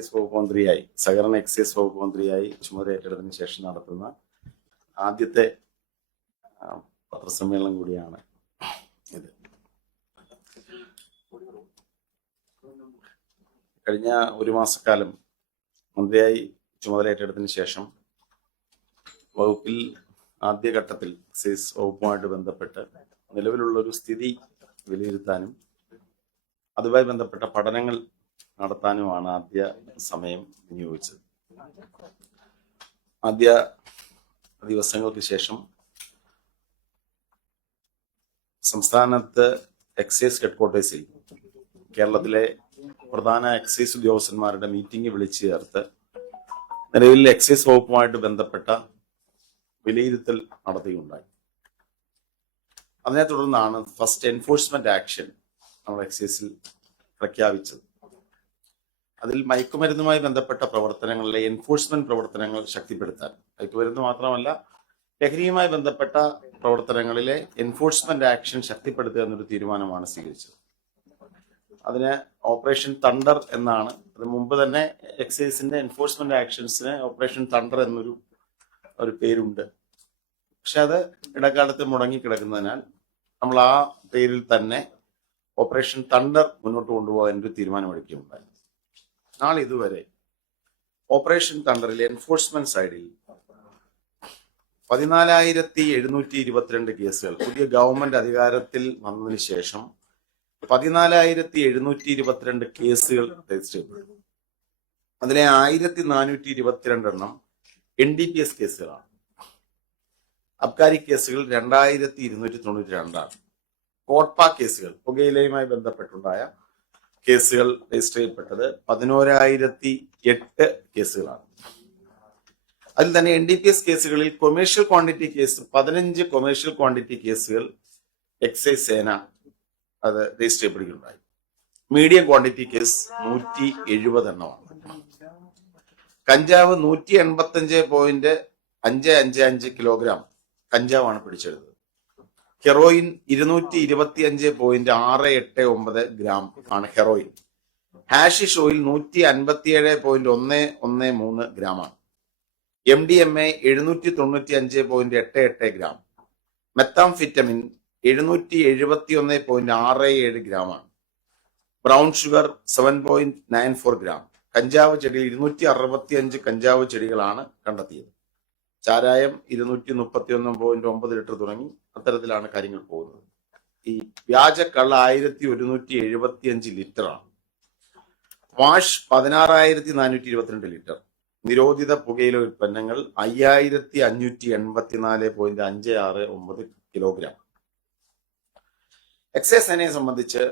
Excise വകുപ്പ് മന്ത്രിയായി സഹകരണ എക്സൈസ് വകുപ്പ് മന്ത്രിയായി ചുമതല ഏറ്റെടുത്തതിന് ശേഷം നടത്തുന്ന ആദ്യത്തെ പത്രസമ്മേളനം കൂടിയാണ് ഇത്. കഴിഞ്ഞ ഒരു മാസക്കാലം മന്ത്രിയായി ചുമതല ഏറ്റെടുത്തതിന് ശേഷം വകുപ്പിൽ ആദ്യഘട്ടത്തിൽ എക്സൈസ് വകുപ്പുമായിട്ട് ബന്ധപ്പെട്ട് നിലവിലുള്ള ഒരു സ്ഥിതി വിലയിരുത്താനും അതുമായി ബന്ധപ്പെട്ട പഠനങ്ങൾ നടത്താനുമാണ് ആദ്യ സമയം വിനിയോഗിച്ചത്. ആദ്യ ദിവസങ്ങൾക്ക് ശേഷം സംസ്ഥാനത്ത് എക്സൈസ് ഹെഡ്ക്വാർട്ടേഴ്സിൽ കേരളത്തിലെ പ്രധാന എക്സൈസ് ഉദ്യോഗസ്ഥന്മാരുടെ മീറ്റിംഗ് വിളിച്ചു ചേർത്ത് നിലവിൽ എക്സൈസ് വകുപ്പുമായിട്ട് ബന്ധപ്പെട്ട വിലയിരുത്തൽ നടത്തുകയുണ്ടായി. അതിനെ തുടർന്നാണ് ഫസ്റ്റ് എൻഫോഴ്സ്മെന്റ് ആക്ഷൻ നമ്മൾ എക്സൈസിൽ പ്രഖ്യാപിച്ചത്. അതിൽ മയക്കുമരുന്നുമായി ബന്ധപ്പെട്ട പ്രവർത്തനങ്ങളിലെ എൻഫോഴ്സ്മെന്റ് പ്രവർത്തനങ്ങൾ ശക്തിപ്പെടുത്താൻ, മയക്കുമരുന്ന് മാത്രമല്ല ലഹരിയുമായി ബന്ധപ്പെട്ട പ്രവർത്തനങ്ങളിലെ എൻഫോഴ്സ്മെന്റ് ആക്ഷൻ ശക്തിപ്പെടുത്തുക എന്നൊരു തീരുമാനമാണ് സ്വീകരിച്ചത്. അതിന് ഓപ്പറേഷൻ തണ്ടർ എന്നാണ്. അത് മുമ്പ് തന്നെ എക്സൈസിന്റെ എൻഫോഴ്സ്മെന്റ് ആക്ഷൻസിന് ഓപ്പറേഷൻ തണ്ടർ എന്നൊരു പേരുണ്ട്. പക്ഷെ അത് ഇടക്കാലത്ത് മുടങ്ങിക്കിടക്കുന്നതിനാൽ നമ്മൾ ആ പേരിൽ തന്നെ ഓപ്പറേഷൻ തണ്ടർ മുന്നോട്ട് കൊണ്ടുപോകാൻ ഒരു തീരുമാനമെടുക്കുകയുണ്ടായി. നാളെ ഇതുവരെ ഓപ്പറേഷൻ തണ്ടറിലെ എൻഫോഴ്സ്മെന്റ് സൈഡിൽ 14,722 കേസുകൾ പുതിയ ഗവൺമെന്റ് അധികാരത്തിൽ വന്നതിന് ശേഷം 14,722 കേസുകൾ രജിസ്റ്റർ ചെയ്തു. അതിലെ 1,422 എണ്ണം NDPS കേസുകളാണ്. അബ്കാരി കേസുകൾ 2,292 കോട്ട്പ കേസുകൾ, പുകയിലയുമായി ബന്ധപ്പെട്ടുണ്ടായ കേസുകൾ രജിസ്റ്റർ ചെയ്യപ്പെട്ടത് 11,008 കേസുകളാണ്. അതിൽ തന്നെ NDPS കേസുകളിൽ commercial quantity case 15 commercial quantity കേസുകൾ എക്സൈസ് സേന അത് രജിസ്റ്റർ ചെയ്യപ്പെടുകയുണ്ടായി. മീഡിയം ക്വാണ്ടിറ്റി കേസ് 170 എണ്ണമാണ്. കഞ്ചാവ് 185.555 കിലോഗ്രാം കഞ്ചാവാണ് പിടിച്ചെടുത്തത്. ഹെറോയിൻ 225.689 ഗ്രാം ആണ് ഹെറോയിൻ. ഹാഷിഷ് ഓയിൽ 157.113 ഗ്രാമാണ്. MDMA 795.88 gram. മെത്താംഫിറ്റമിൻ 771.67 ഗ്രാമാണ്. Brown sugar 7.94 gram. കഞ്ചാവ് ചെടിയിൽ 265 കഞ്ചാവ് ചെടികളാണ് കണ്ടെത്തിയത്. ചാരായം 231.9 ലിറ്റർ തുടങ്ങി അത്തരത്തിലാണ് കാര്യങ്ങൾ പോകുന്നത്. ഈ വ്യാജ കള്ള 1,175 ലിറ്ററാണ്. Wash 16,422 litre. നിരോധിത പുകയില ഉൽപ്പന്നങ്ങൾ 5,584.569 കിലോഗ്രാം. എക്സൈസ് സേനയെ സംബന്ധിച്ച്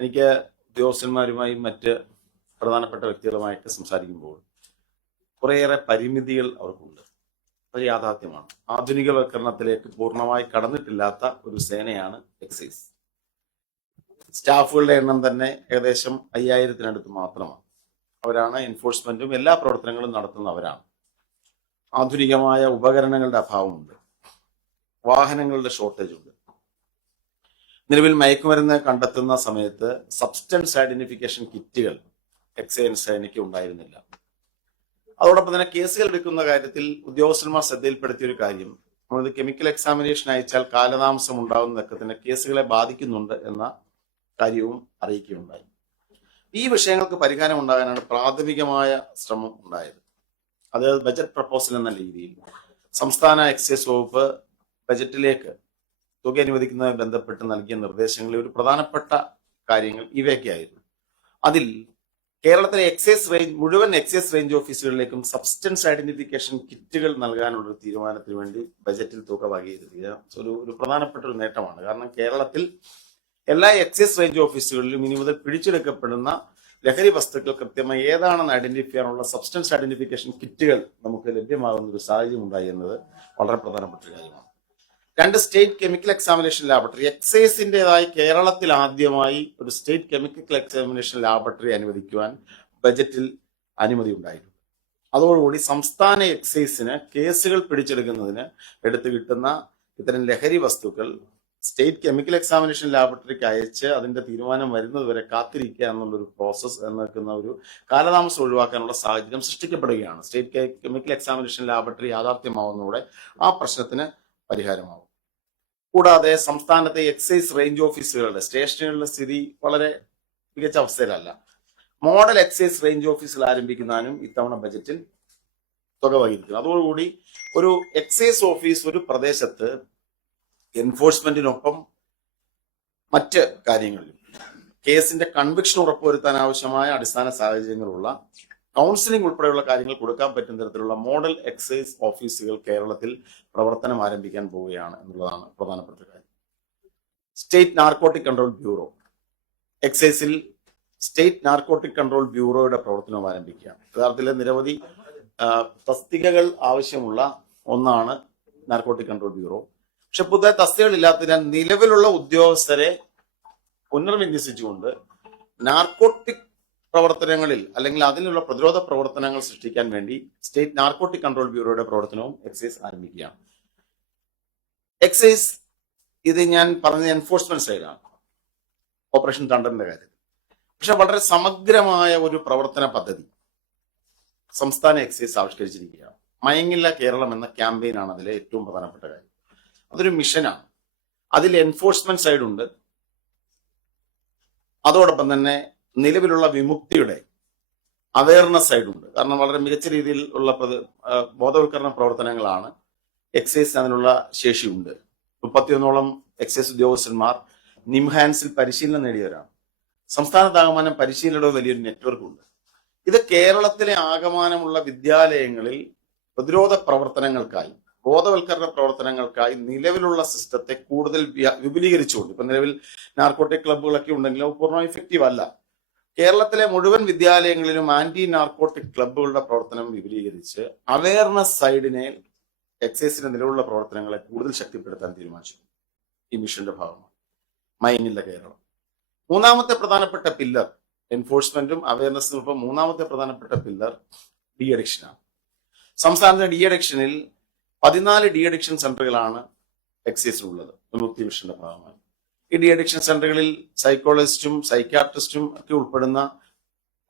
എനിക്ക് ഉദ്യോഗസ്ഥന്മാരുമായും മറ്റ് പ്രധാനപ്പെട്ട വ്യക്തികളുമായിട്ട് സംസാരിക്കുമ്പോൾ കുറേയേറെ പരിമിതികൾ അവർക്കുണ്ട്. അത് യാഥാർത്ഥ്യമാണ്. ആധുനികവൽക്കരണത്തിലേക്ക് പൂർണ്ണമായി കടന്നിട്ടില്ലാത്ത ഒരു സേനയാണ് എക്സൈസ്. സ്റ്റാഫുകളുടെ എണ്ണം തന്നെ ഏകദേശം 5,000-നടുത്ത് മാത്രമാണ്. അവരാണ് എൻഫോഴ്സ്മെന്റും എല്ലാ പ്രവർത്തനങ്ങളും നടത്തുന്നവരാണ്. ആധുനികമായ ഉപകരണങ്ങളുടെ അഭാവമുണ്ട്. വാഹനങ്ങളുടെ ഷോർട്ടേജ് ഉണ്ട്. നിലവിൽ മയക്കുമരുന്ന് കണ്ടെത്തുന്ന സമയത്ത് സബ്സ്റ്റൻസ് ഐഡന്റിഫിക്കേഷൻ കിറ്റുകൾ എക്സൈസ് സേനയ്ക്ക് ഉണ്ടായിരുന്നില്ല. അതോടൊപ്പം തന്നെ കേസുകൾ എടുക്കുന്ന കാര്യത്തിൽ ഉദ്യോഗസ്ഥന്മാർ ശ്രദ്ധയിൽപ്പെടുത്തിയ ഒരു കാര്യം, നമ്മളിത് കെമിക്കൽ എക്സാമിനേഷൻ അയച്ചാൽ കാലതാമസം ഉണ്ടാകുന്നതൊക്കെ തന്നെ കേസുകളെ ബാധിക്കുന്നുണ്ട് എന്ന കാര്യവും അറിയിക്കുകയുണ്ടായി. ഈ വിഷയങ്ങൾക്ക് പരിഹാരം ഉണ്ടാകാനാണ് പ്രാഥമികമായ ശ്രമം ഉണ്ടായത്. അത് ബജറ്റ് പ്രപ്പോസൽ എന്ന രീതിയിൽ സംസ്ഥാന എക്സൈസ് വകുപ്പ് ബജറ്റിലേക്ക് തുക അനുവദിക്കുന്നതുമായി ബന്ധപ്പെട്ട് നൽകിയ നിർദ്ദേശങ്ങളിൽ ഒരു പ്രധാനപ്പെട്ട കാര്യങ്ങൾ ഇവയൊക്കെയായിരുന്നു. അതിൽ കേരളത്തിലെ മുഴുവൻ എക്സൈസ് റേഞ്ച് ഓഫീസുകളിലേക്കും സബ്സ്റ്റൻസ് ഐഡന്റിഫിക്കേഷൻ കിറ്റുകൾ നൽകാനുള്ള ഒരു തീരുമാനത്തിന് വേണ്ടി ബജറ്റിൽ തുക വകയിരുത്തുക ഒരു പ്രധാനപ്പെട്ട ഒരു നേട്ടമാണ്. കാരണം കേരളത്തിൽ എല്ലാ എക്സൈസ് റേഞ്ച് ഓഫീസുകളിലും ഇനി മുതൽ പിടിച്ചെടുക്കപ്പെടുന്ന ലഹരി വസ്തുക്കൾ കൃത്യമായി ഏതാണെന്ന് ഐഡന്റിഫൈ ചെയ്യാനുള്ള സബ്സ്റ്റൻസ് ഐഡന്റിഫിക്കേഷൻ കിറ്റുകൾ നമുക്ക് ലഭ്യമാകുന്ന ഒരു സാഹചര്യം ഉണ്ടായി എന്നത് വളരെ പ്രധാനപ്പെട്ട ഒരു കാര്യമാണ്. 2 സ്റ്റേറ്റ് കെമിക്കൽ എക്സാമിനേഷൻ ലാബറട്ടറി. എക്സൈസിൻ്റെതായി കേരളത്തിൽ ആദ്യമായി ഒരു സ്റ്റേറ്റ് കെമിക്കൽ എക്സാമിനേഷൻ ലാബറട്ടറി അനുവദിക്കുവാൻ ബജറ്റിൽ അനുമതി ഉണ്ടായിരുന്നു. അതോടുകൂടി സംസ്ഥാന എക്സൈസിന് കേസുകൾ പിടിച്ചെടുക്കുന്നതിന് എടുത്തു കിട്ടുന്ന ഇത്തരം ലഹരി വസ്തുക്കൾ സ്റ്റേറ്റ് കെമിക്കൽ എക്സാമിനേഷൻ ലാബറട്ടറിക്ക് അയച്ച് അതിന്റെ തീരുമാനം വരുന്നത് വരെ കാത്തിരിക്കുക എന്നുള്ളൊരു പ്രോസസ്സ് എന്നൊക്കുന്ന ഒരു കാലതാമസം ഒഴിവാക്കാനുള്ള സാഹചര്യം സൃഷ്ടിക്കപ്പെടുകയാണ്. സ്റ്റേറ്റ് കെമിക്കൽ എക്സാമിനേഷൻ ലാബറട്ടറി യാഥാർത്ഥ്യമാവുന്നതോടെ ആ പ്രശ്നത്തിന് പരിഹാരമാവും. കൂടാതെ സംസ്ഥാനത്തെ എക്സൈസ് റേഞ്ച് ഓഫീസുകളുടെ സ്റ്റേഷനുകളുടെ സ്ഥിതി വളരെ മികച്ച അവസ്ഥയിലല്ല. മോഡൽ എക്സൈസ് റേഞ്ച് ഓഫീസുകൾ ആരംഭിക്കുന്നതിനും ഇത്തവണ ബജറ്റിൽ തുക വഹിക്കും. അതോടുകൂടി ഒരു എക്സൈസ് ഓഫീസ് ഒരു പ്രദേശത്ത് എൻഫോഴ്സ്മെന്റിനൊപ്പം മറ്റ് കാര്യങ്ങളിലും കേസിന്റെ കൺവിക്ഷൻ ഉറപ്പുവരുത്താൻ ആവശ്യമായ അടിസ്ഥാന സാഹചര്യങ്ങളുള്ള കൗൺസിലിംഗ് ഉൾപ്പെടെയുള്ള കാര്യങ്ങൾ കൊടുക്കാൻ പറ്റുന്ന തരത്തിലുള്ള മോഡൽ എക്സൈസ് ഓഫീസുകൾ കേരളത്തിൽ പ്രവർത്തനം ആരംഭിക്കാൻ പോവുകയാണ് എന്നുള്ളതാണ് പ്രധാനപ്പെട്ട കാര്യം. സ്റ്റേറ്റ് നാർക്കോട്ടിക് കൺട്രോൾ ബ്യൂറോ, എക്സൈസിൽ സ്റ്റേറ്റ് നാർക്കോട്ടിക് കൺട്രോൾ ബ്യൂറോയുടെ പ്രവർത്തനം ആരംഭിക്കുകയാണ്. യഥാർത്ഥത്തിൽ നിരവധി തസ്തികകൾ ആവശ്യമുള്ള ഒന്നാണ് നാർക്കോട്ടിക് കൺട്രോൾ ബ്യൂറോ. പക്ഷെ പുതിയ തസ്തികകളില്ലാത്തതിനാൽ നിലവിലുള്ള ഉദ്യോഗസ്ഥരെ പുനർവിന്യസിച്ചുകൊണ്ട് നാർക്കോട്ടിക് പ്രവർത്തനങ്ങളിൽ അല്ലെങ്കിൽ അതിനുള്ള പ്രതിരോധ പ്രവർത്തനങ്ങൾ സൃഷ്ടിക്കാൻ വേണ്ടി സ്റ്റേറ്റ് നാർക്കോട്ടിക് കൺട്രോൾ ബ്യൂറോയുടെ പ്രവർത്തനവും എക്സൈസ് ആരംഭിക്കുകയാണ്. എക്സൈസ് ഇത് ഞാൻ പറഞ്ഞ എൻഫോഴ്സ്മെന്റ് സൈഡാണ്, ഓപ്പറേഷൻ തണ്ടറിന്റെ കാര്യത്തിൽ. പക്ഷെ വളരെ സമഗ്രമായ ഒരു പ്രവർത്തന പദ്ധതി സംസ്ഥാന എക്സൈസ് ആവിഷ്കരിച്ചിരിക്കുകയാണ്. മയങ്ങില്ല കേരളം എന്ന ക്യാമ്പയിനാണ് അതിലെ ഏറ്റവും പ്രധാനപ്പെട്ട കാര്യം. അതൊരു മിഷനാണ്. അതിൽ എൻഫോഴ്സ്മെന്റ് സൈഡ് ഉണ്ട്, അതോടൊപ്പം തന്നെ നിലവിലുള്ള വിമുക്തിയുടെ അവയർനെസ് സൈഡ് ഉണ്ട്. കാരണം വളരെ മികച്ച രീതിയിൽ ഉള്ള ബോധവൽക്കരണ പ്രവർത്തനങ്ങളാണ് എക്സൈസ് അതിനുള്ള ശേഷിയുണ്ട്. 31ഓളം എക്സൈസ് ഉദ്യോഗസ്ഥന്മാർ നിംഹാൻസിൽ പരിശീലനം നേടിയവരാണ്. സംസ്ഥാനത്താകമാനം പരിശീലനയുടെ വലിയൊരു നെറ്റ്വർക്ക് ഉണ്ട്. ഇത് കേരളത്തിലെ ആകമാനമുള്ള വിദ്യാലയങ്ങളിൽ പ്രതിരോധ പ്രവർത്തനങ്ങൾക്കായി, ബോധവൽക്കരണ പ്രവർത്തനങ്ങൾക്കായി നിലവിലുള്ള സിസ്റ്റത്തെ കൂടുതൽ വിപുലീകരിച്ചുകൊണ്ട്, ഇപ്പൊ നിലവിൽ നാർക്കോട്ടിക് ക്ലബ്ബുകളൊക്കെ ഉണ്ടെങ്കിലും പൂർണ്ണമായി ഇഫക്റ്റീവ് അല്ല. കേരളത്തിലെ മുഴുവൻ വിദ്യാലയങ്ങളിലും ആന്റി നാർക്കോട്ടിക് ക്ലബ്ബുകളുടെ പ്രവർത്തനം വിപുലീകരിച്ച് അവയർനെസ് സൈഡിനെ എക്സൈസിന്റെ നിലവിലുള്ള പ്രവർത്തനങ്ങളെ കൂടുതൽ ശക്തിപ്പെടുത്താൻ തീരുമാനിച്ചു. ഈ മിഷന്റെ ഭാഗമാണ് മയങ്ങില്ല കേരളം. മൂന്നാമത്തെ പ്രധാനപ്പെട്ട പില്ലർ എൻഫോഴ്സ്മെന്റും അവയർനെസ്സിനൊപ്പം മൂന്നാമത്തെ പ്രധാനപ്പെട്ട പില്ലർ ഡി അഡിക്ഷനാണ്. സംസ്ഥാനത്തെ ഡി അഡിക്ഷനിൽ 14 ഡി അഡിക്ഷൻ സെന്ററുകളാണ് എക്സൈസിലുള്ളത് വിമുക്തി മിഷന്റെ ഭാഗമായി. ഈ ഡി അഡിക്ഷൻ സെന്ററുകളിൽ സൈക്കോളജിസ്റ്റും സൈക്യാട്രിസ്റ്റും ഒക്കെ ഉൾപ്പെടുന്ന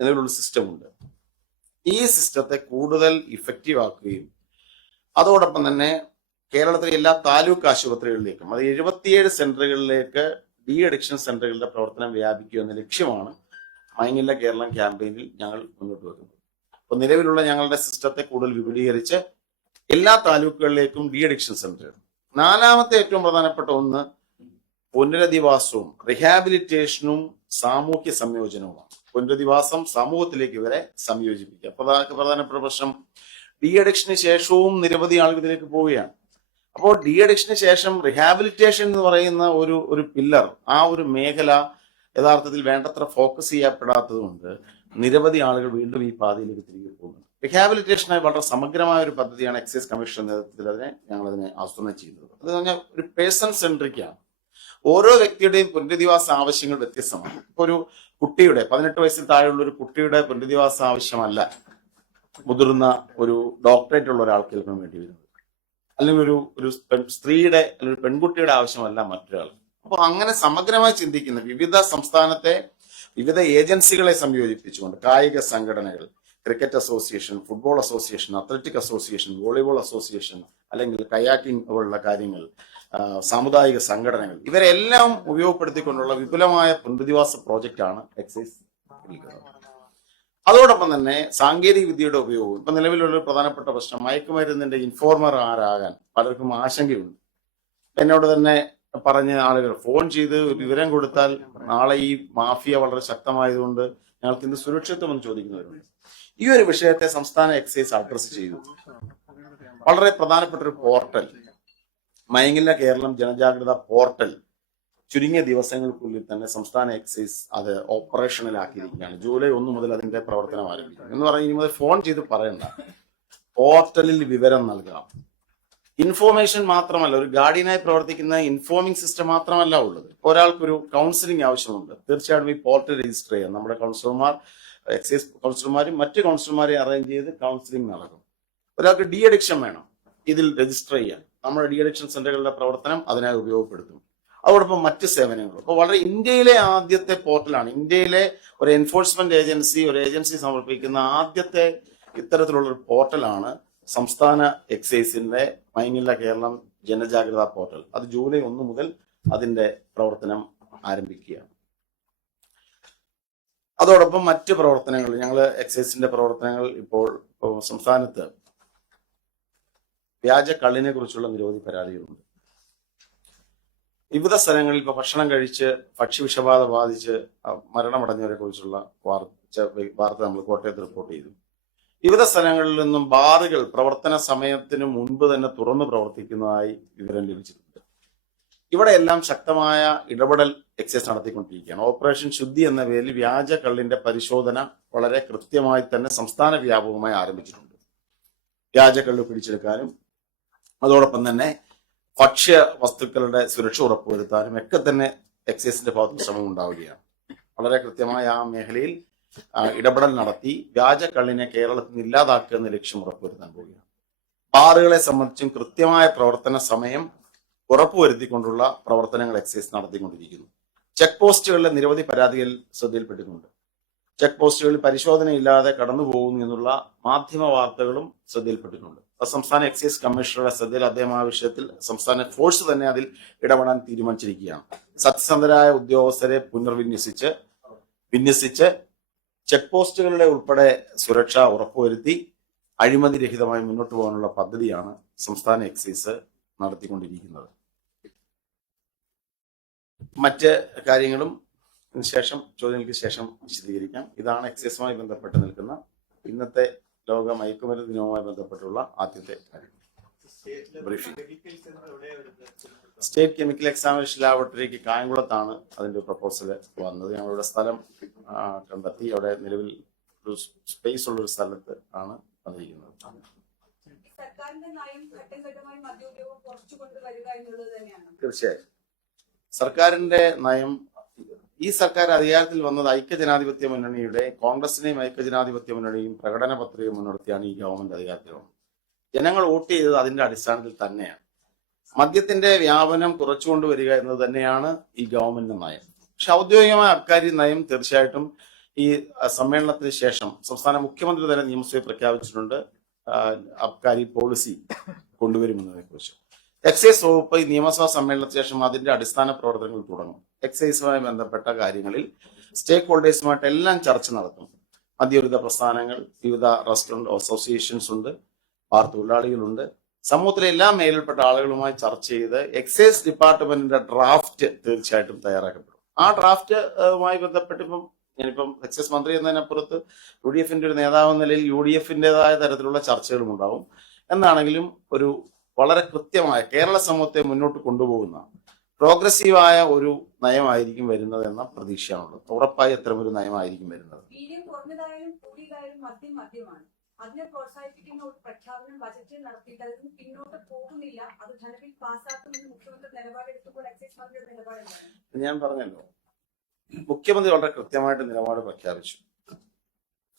നിലവിലുള്ള സിസ്റ്റം ഉണ്ട്. ഈ സിസ്റ്റത്തെ കൂടുതൽ ഇഫക്റ്റീവ് ആക്കുകയും അതോടൊപ്പം തന്നെ കേരളത്തിലെ എല്ലാ താലൂക്ക് ആശുപത്രികളിലേക്കും, അത് 77 സെന്ററുകളിലേക്ക് ഡി അഡിക്ഷൻ സെന്ററുകളുടെ പ്രവർത്തനം വ്യാപിക്കുക എന്ന ലക്ഷ്യമാണ് മയങ്ങില്ല കേരളം ക്യാമ്പയിനിൽ ഞങ്ങൾ മുന്നോട്ട് വെക്കുന്നത്. അപ്പൊ നിലവിലുള്ള ഞങ്ങളുടെ സിസ്റ്റത്തെ കൂടുതൽ വിപുലീകരിച്ച് എല്ലാ താലൂക്കുകളിലേക്കും ഡി അഡിക്ഷൻ സെന്റർ. നാലാമത്തെ ഏറ്റവും പ്രധാനപ്പെട്ട ഒന്ന് പുനരധിവാസവും റിഹാബിലിറ്റേഷനും സാമൂഹ്യ സംയോജനവുമാണ്. പുനരധിവാസം സമൂഹത്തിലേക്ക് ഇവരെ സംയോജിപ്പിക്കുക. പ്രധാനപ്പെട്ട പ്രശ്നം ഡി അഡിക്ഷന് ശേഷവും നിരവധി ആളുകൾ ഇതിലേക്ക് പോവുകയാണ്. അപ്പോൾ ഡി അഡിക്ഷന് ശേഷം റിഹാബിലിറ്റേഷൻ എന്ന് പറയുന്ന ഒരു പില്ലർ, ആ ഒരു മേഖല യഥാർത്ഥത്തിൽ വേണ്ടത്ര ഫോക്കസ് ചെയ്യപ്പെടാത്തത് കൊണ്ട് നിരവധി ആളുകൾ വീണ്ടും ഈ പാതയിലേക്ക് തിരികെ പോകുന്നു. റിഹാബിലിറ്റേഷനായി വളരെ സമഗ്രമായ ഒരു പദ്ധതിയാണ് എക്സൈസ് കമ്മീഷൻ നേതൃത്വത്തിൽ ഞങ്ങളതിനെ ആസൂത്രണം ചെയ്യുന്നത്. അത് പറഞ്ഞാൽ ഒരു പേഴ്സൺ സെൻട്രിക്കാണ്. ഓരോ വ്യക്തിയുടെയും പുനരധിവാസ ആവശ്യങ്ങൾ വ്യത്യസ്തമാണ്. ഇപ്പൊ ഒരു കുട്ടിയുടെ 18 വയസ്സിൽ താഴെയുള്ള ഒരു കുട്ടിയുടെ പുനരധിവാസ ആവശ്യമല്ല മുതിർന്ന ഒരു ഡോക്ടറേറ്റ് ഉള്ള ഒരാൾക്ക് ചിലപ്പോൾ വേണ്ടി വരുന്നത്, അല്ലെങ്കിൽ ഒരു സ്ത്രീയുടെ അല്ലെങ്കിൽ ഒരു പെൺകുട്ടിയുടെ ആവശ്യമല്ല മറ്റൊരാൾ. അപ്പൊ അങ്ങനെ സമഗ്രമായി ചിന്തിക്കുന്ന സംസ്ഥാനത്തെ വിവിധ ഏജൻസികളെ സംയോജിപ്പിച്ചുകൊണ്ട് കായിക സംഘടനകൾ, cricket association, football association, athletic association, volleyball association, അല്ലെങ്കിൽ കയാക്കിംഗ് പോലുള്ള കാര്യങ്ങൾ, സാമുദായിക സംഘടനകൾ, ഇവരെല്ലാം ഉപയോഗപ്പെടുത്തിക്കൊണ്ടുള്ള വിപുലമായ പുനരധിവാസ പ്രോജക്റ്റാണ് എക്സൈസ്. അതോടൊപ്പം തന്നെ സാങ്കേതിക വിദ്യയുടെ ഉപയോഗവും. ഇപ്പൊ നിലവിലുള്ള പ്രധാനപ്പെട്ട പ്രശ്നം മയക്കുമരുന്നിന്റെ ഇൻഫോർമർ ആരാകാൻ പലർക്കും ആശങ്കയുണ്ട്. എന്നോട് തന്നെ പറഞ്ഞ ആളുകൾ ഫോൺ ചെയ്ത് ഒരു വിവരം കൊടുത്താൽ നാളെ ഈ മാഫിയ വളരെ ശക്തമായതുകൊണ്ട് ഞങ്ങൾക്ക് ഇന്ന് സുരക്ഷിതത്വം എന്ന് ചോദിക്കുന്നവരുണ്ട്. ഈ ഒരു വിഷയത്തെ സംസ്ഥാന എക്സൈസ് അഡ്രസ് ചെയ്തു. വളരെ പ്രധാനപ്പെട്ട ഒരു പോർട്ടൽ, മയങ്ങില്ല കേരളം ജനജാഗ്രത പോർട്ടൽ, ചുരുങ്ങിയ ദിവസങ്ങൾക്കുള്ളിൽ തന്നെ സംസ്ഥാന എക്സൈസ് അത് ഓപ്പറേഷനിലാക്കിയിരിക്കുകയാണ്. ജൂലൈ 1 മുതൽ അതിന്റെ പ്രവർത്തനം ആരംഭിക്കും എന്ന് പറഞ്ഞാൽ ഇനി മുതൽ ഫോൺ ചെയ്ത് പറയണ്ട, പോർട്ടലിൽ വിവരം നൽകാം. ഇൻഫോർമേഷൻ മാത്രമല്ല, ഒരു ഗാർഡിയനായി പ്രവർത്തിക്കുന്ന ഇൻഫോമിംഗ് സിസ്റ്റം മാത്രമല്ല ഉള്ളത്. ഒരാൾക്കൊരു കൗൺസിലിംഗ് ആവശ്യമുണ്ട്, തീർച്ചയായിട്ടും ഈ പോർട്ടൽ രജിസ്റ്റർ ചെയ്യാം. നമ്മുടെ കൗൺസിലർമാർ, എക്സൈസ് കൗൺസിലർമാരും മറ്റ് കൗൺസിലർമാരെ അറേഞ്ച് ചെയ്ത് കൗൺസിലിംഗ് നടക്കും. ഒരാൾക്ക് ഡി അഡിക്ഷൻ വേണം, ഇതിൽ രജിസ്റ്റർ ചെയ്യാൻ നമ്മുടെ ഡി അഡിക്ഷൻ സെന്ററുകളുടെ പ്രവർത്തനം അതിനായി ഉപയോഗപ്പെടുത്തും. അതോടൊപ്പം മറ്റ് സേവനങ്ങളും. അപ്പോൾ വളരെ ഇന്ത്യയിലെ ആദ്യത്തെ പോർട്ടലാണ്, ഇന്ത്യയിലെ ഒരു എൻഫോഴ്സ്മെന്റ് ഏജൻസി സമർപ്പിക്കുന്ന ആദ്യത്തെ ഇത്തരത്തിലുള്ള ഒരു പോർട്ടലാണ് സംസ്ഥാന എക്സൈസിന്റെ മൈനില്ല കേരളം ജനജാഗ്രതാ പോർട്ടൽ. അത് ജൂലൈ 1 മുതൽ അതിന്റെ പ്രവർത്തനം ആരംഭിക്കുകയാണ്. അതോടൊപ്പം മറ്റ് പ്രവർത്തനങ്ങൾ, ഞങ്ങൾ എക്സൈസിന്റെ പ്രവർത്തനങ്ങൾ ഇപ്പോൾ സംസ്ഥാനത്ത് വ്യാജ കള്ളിനെ കുറിച്ചുള്ള നിരവധി പരാതികളുണ്ട്. വിവിധ സ്ഥലങ്ങളിൽ ഇപ്പോൾ ഭക്ഷണം കഴിച്ച് ഭക്ഷ്യവിഷബാധ ബാധിച്ച് മരണമടഞ്ഞവരെ കുറിച്ചുള്ള വാർത്ത നമ്മൾ കോട്ടയത്ത് റിപ്പോർട്ട് ചെയ്തു. വിവിധ സ്ഥലങ്ങളിൽ നിന്നും ബാറുകൾ പ്രവർത്തന സമയത്തിന് മുൻപ് തന്നെ തുറന്നു പ്രവർത്തിക്കുന്നതായി വിവരം ലഭിച്ചിട്ടുണ്ട്. ഇവിടെയെല്ലാം ശക്തമായ ഇടപെടൽ എക്സൈസ് നടത്തിക്കൊണ്ടിരിക്കുകയാണ്. ഓപ്പറേഷൻ ശുദ്ധി എന്ന പേരിൽ വ്യാജ കള്ളിന്റെ പരിശോധന വളരെ കൃത്യമായി തന്നെ സംസ്ഥാന വ്യാപകമായി ആരംഭിച്ചിട്ടുണ്ട്. വ്യാജ കള്ള് പിടിച്ചെടുക്കാനും അതോടൊപ്പം തന്നെ ഭക്ഷ്യ വസ്തുക്കളുടെ സുരക്ഷ ഉറപ്പുവരുത്താനും ഒക്കെ തന്നെ എക്സൈസിന്റെ ഭാഗത്ത് ശ്രമം ഉണ്ടാവുകയാണ്. വളരെ കൃത്യമായ ആ മേഖലയിൽ ഇടപെടൽ നടത്തി വ്യാജ കള്ളിനെ കേരളത്തിൽ നിന്ന് ഇല്ലാതാക്കുക എന്ന ലക്ഷ്യം ഉറപ്പുവരുത്താൻ പോവുകയാണ്. ബാറുകളെ സംബന്ധിച്ചും കൃത്യമായ പ്രവർത്തന സമയം ഉറപ്പുവരുത്തിക്കൊണ്ടുള്ള പ്രവർത്തനങ്ങൾ എക്സൈസ് നടത്തിക്കൊണ്ടിരിക്കുന്നു. ചെക്ക് പോസ്റ്റുകളിലെ നിരവധി പരാതികൾ ശ്രദ്ധയിൽപ്പെട്ടിട്ടുണ്ട്. ചെക്ക് പോസ്റ്റുകളിൽ പരിശോധനയില്ലാതെ കടന്നു പോകുന്നു എന്നുള്ള മാധ്യമ വാർത്തകളും ശ്രദ്ധയിൽപ്പെട്ടിട്ടുണ്ട്. സംസ്ഥാന എക്സൈസ് കമ്മീഷണറുടെ ശ്രദ്ധയിൽ അദ്ദേഹം ആ വിഷയത്തിൽ സംസ്ഥാന ഫോഴ്സ് തന്നെ അതിൽ ഇടപെടാൻ തീരുമാനിച്ചിരിക്കുകയാണ്. സത്യസന്ധരായ ഉദ്യോഗസ്ഥരെ വിന്യസിച്ച് ചെക്ക് പോസ്റ്റുകളുടെ ഉൾപ്പെടെ സുരക്ഷ ഉറപ്പുവരുത്തി അഴിമതി രഹിതമായി മുന്നോട്ട് പോകാനുള്ള പദ്ധതിയാണ് സംസ്ഥാന എക്സൈസ് നടത്തിക്കൊണ്ടിരിക്കുന്നത്. മറ്റ് കാര്യങ്ങളും ശേഷം ചോദ്യങ്ങൾക്ക് ശേഷം വിശദീകരിക്കാം. ഇതാണ് എക്സൈസുമായി ബന്ധപ്പെട്ട് നിൽക്കുന്ന ഇന്നത്തെ ലോക മയക്കുമരുന്ന് ദിനവുമായി ബന്ധപ്പെട്ടുള്ള ആദ്യത്തെ കാര്യം. ബ്രീഫിംഗ്. സ്റ്റേറ്റ് കെമിക്കൽ എക്സാമിനേഷൻ ലാബോറട്ടറിക്ക് കായംകുളത്താണ് അതിന്റെ പ്രപ്പോസൽ വന്നത്. ഞങ്ങളുടെ സ്ഥലം കണ്ടെത്തി അവിടെ നിലവിൽ ഒരു സ്പേസ് ഉള്ളൊരു സ്ഥലത്ത് ആണ് വന്നിരിക്കുന്നത്. തീർച്ചയായും സർക്കാരിന്റെ നയം, ഈ സർക്കാർ അധികാരത്തിൽ വന്നത് ഐക്യജനാധിപത്യ മുന്നണിയുടെ, കോൺഗ്രസിനെയും ഐക്യജനാധിപത്യ മുന്നണിയും പ്രകടന പത്രിക മുൻനിർത്തിയാണ് ഈ ഗവൺമെന്റ് അധികാരത്തിൽ വന്നത്. ജനങ്ങൾ വോട്ട് ചെയ്തത് അതിന്റെ അടിസ്ഥാനത്തിൽ തന്നെയാണ്. മദ്യത്തിന്റെ വ്യാപനം കുറച്ചുകൊണ്ടുവരിക എന്നത് തന്നെയാണ് ഈ ഗവൺമെന്റിന്റെ നയം. പക്ഷെ ഔദ്യോഗികമായ അബ്കാരി നയം തീർച്ചയായിട്ടും ഈ സമ്മേളനത്തിന് ശേഷം സംസ്ഥാന മുഖ്യമന്ത്രി തന്നെ നിയമസഭയിൽ പ്രഖ്യാപിച്ചിട്ടുണ്ട്. അബ്കാരി പോളിസി കൊണ്ടുവരുമെന്നതിനെ കുറിച്ച് എക്സൈസ് വകുപ്പ് ഈ നിയമസഭാ സമ്മേളനത്തിന് ശേഷം അതിന്റെ അടിസ്ഥാന പ്രവർത്തനങ്ങൾ തുടങ്ങും. എക്സൈസുമായി ബന്ധപ്പെട്ട കാര്യങ്ങളിൽ സ്റ്റേക്ക് ഹോൾഡേഴ്സുമായിട്ട് എല്ലാം ചർച്ച നടത്തും. മദ്യവിരുദ്ധ പ്രസ്ഥാനങ്ങൾ, വിവിധ റെസ്റ്റോറന്റ് അസോസിയേഷൻസ് ഉണ്ട്, ബാർ തൊഴിലാളികളുണ്ട്, സമൂഹത്തിലെ എല്ലാ മേഖലയിൽപ്പെട്ട ആളുകളുമായി ചർച്ച ചെയ്ത് എക്സൈസ് ഡിപ്പാർട്ട്മെന്റിന്റെ ഡ്രാഫ്റ്റ് തീർച്ചയായിട്ടും തയ്യാറാക്കപ്പെടും. ആ ഡ്രാഫ്റ്റുമായി ബന്ധപ്പെട്ട് ഞാനിപ്പം എക്സൈസ് മന്ത്രി എന്നതിനപ്പുറത്ത് UDF-ന്റെ ഒരു നേതാവ് എന്ന നിലയിൽ UDF-ന്റേതായ തരത്തിലുള്ള ചർച്ചകളും ഉണ്ടാവും. എന്നാണെങ്കിലും ഒരു വളരെ കൃത്യമായ കേരള സമൂഹത്തെ മുന്നോട്ട് കൊണ്ടുപോകുന്ന പ്രോഗ്രസീവായ ഒരു നയമായിരിക്കും വരുന്നത് എന്ന പ്രതീക്ഷയാണുള്ളത്. ഉറപ്പായി അത്തരമൊരു നയമായിരിക്കും വരുന്നത്. അതിനെ പ്രോത്സാഹിപ്പിക്കുന്ന ഒരു പ്രഖ്യാപനം ബജറ്റിൽ നടത്തിയിട്ട് അതിന് പിന്നോട്ട് പോകുന്നില്ല, അത് ധനബിൽ പാസ്സാക്കുമെന്ന് മുഖ്യമന്ത്രി നിലപാടെടുത്തപ്പോൾ എക്സൈസ് മന്ത്രിയുടെ നിലപാടെന്താണ്? ഞാൻ പറഞ്ഞല്ലോ, മുഖ്യമന്ത്രി വളരെ കൃത്യമായിട്ട് നിലപാട് പ്രഖ്യാപിച്ചു.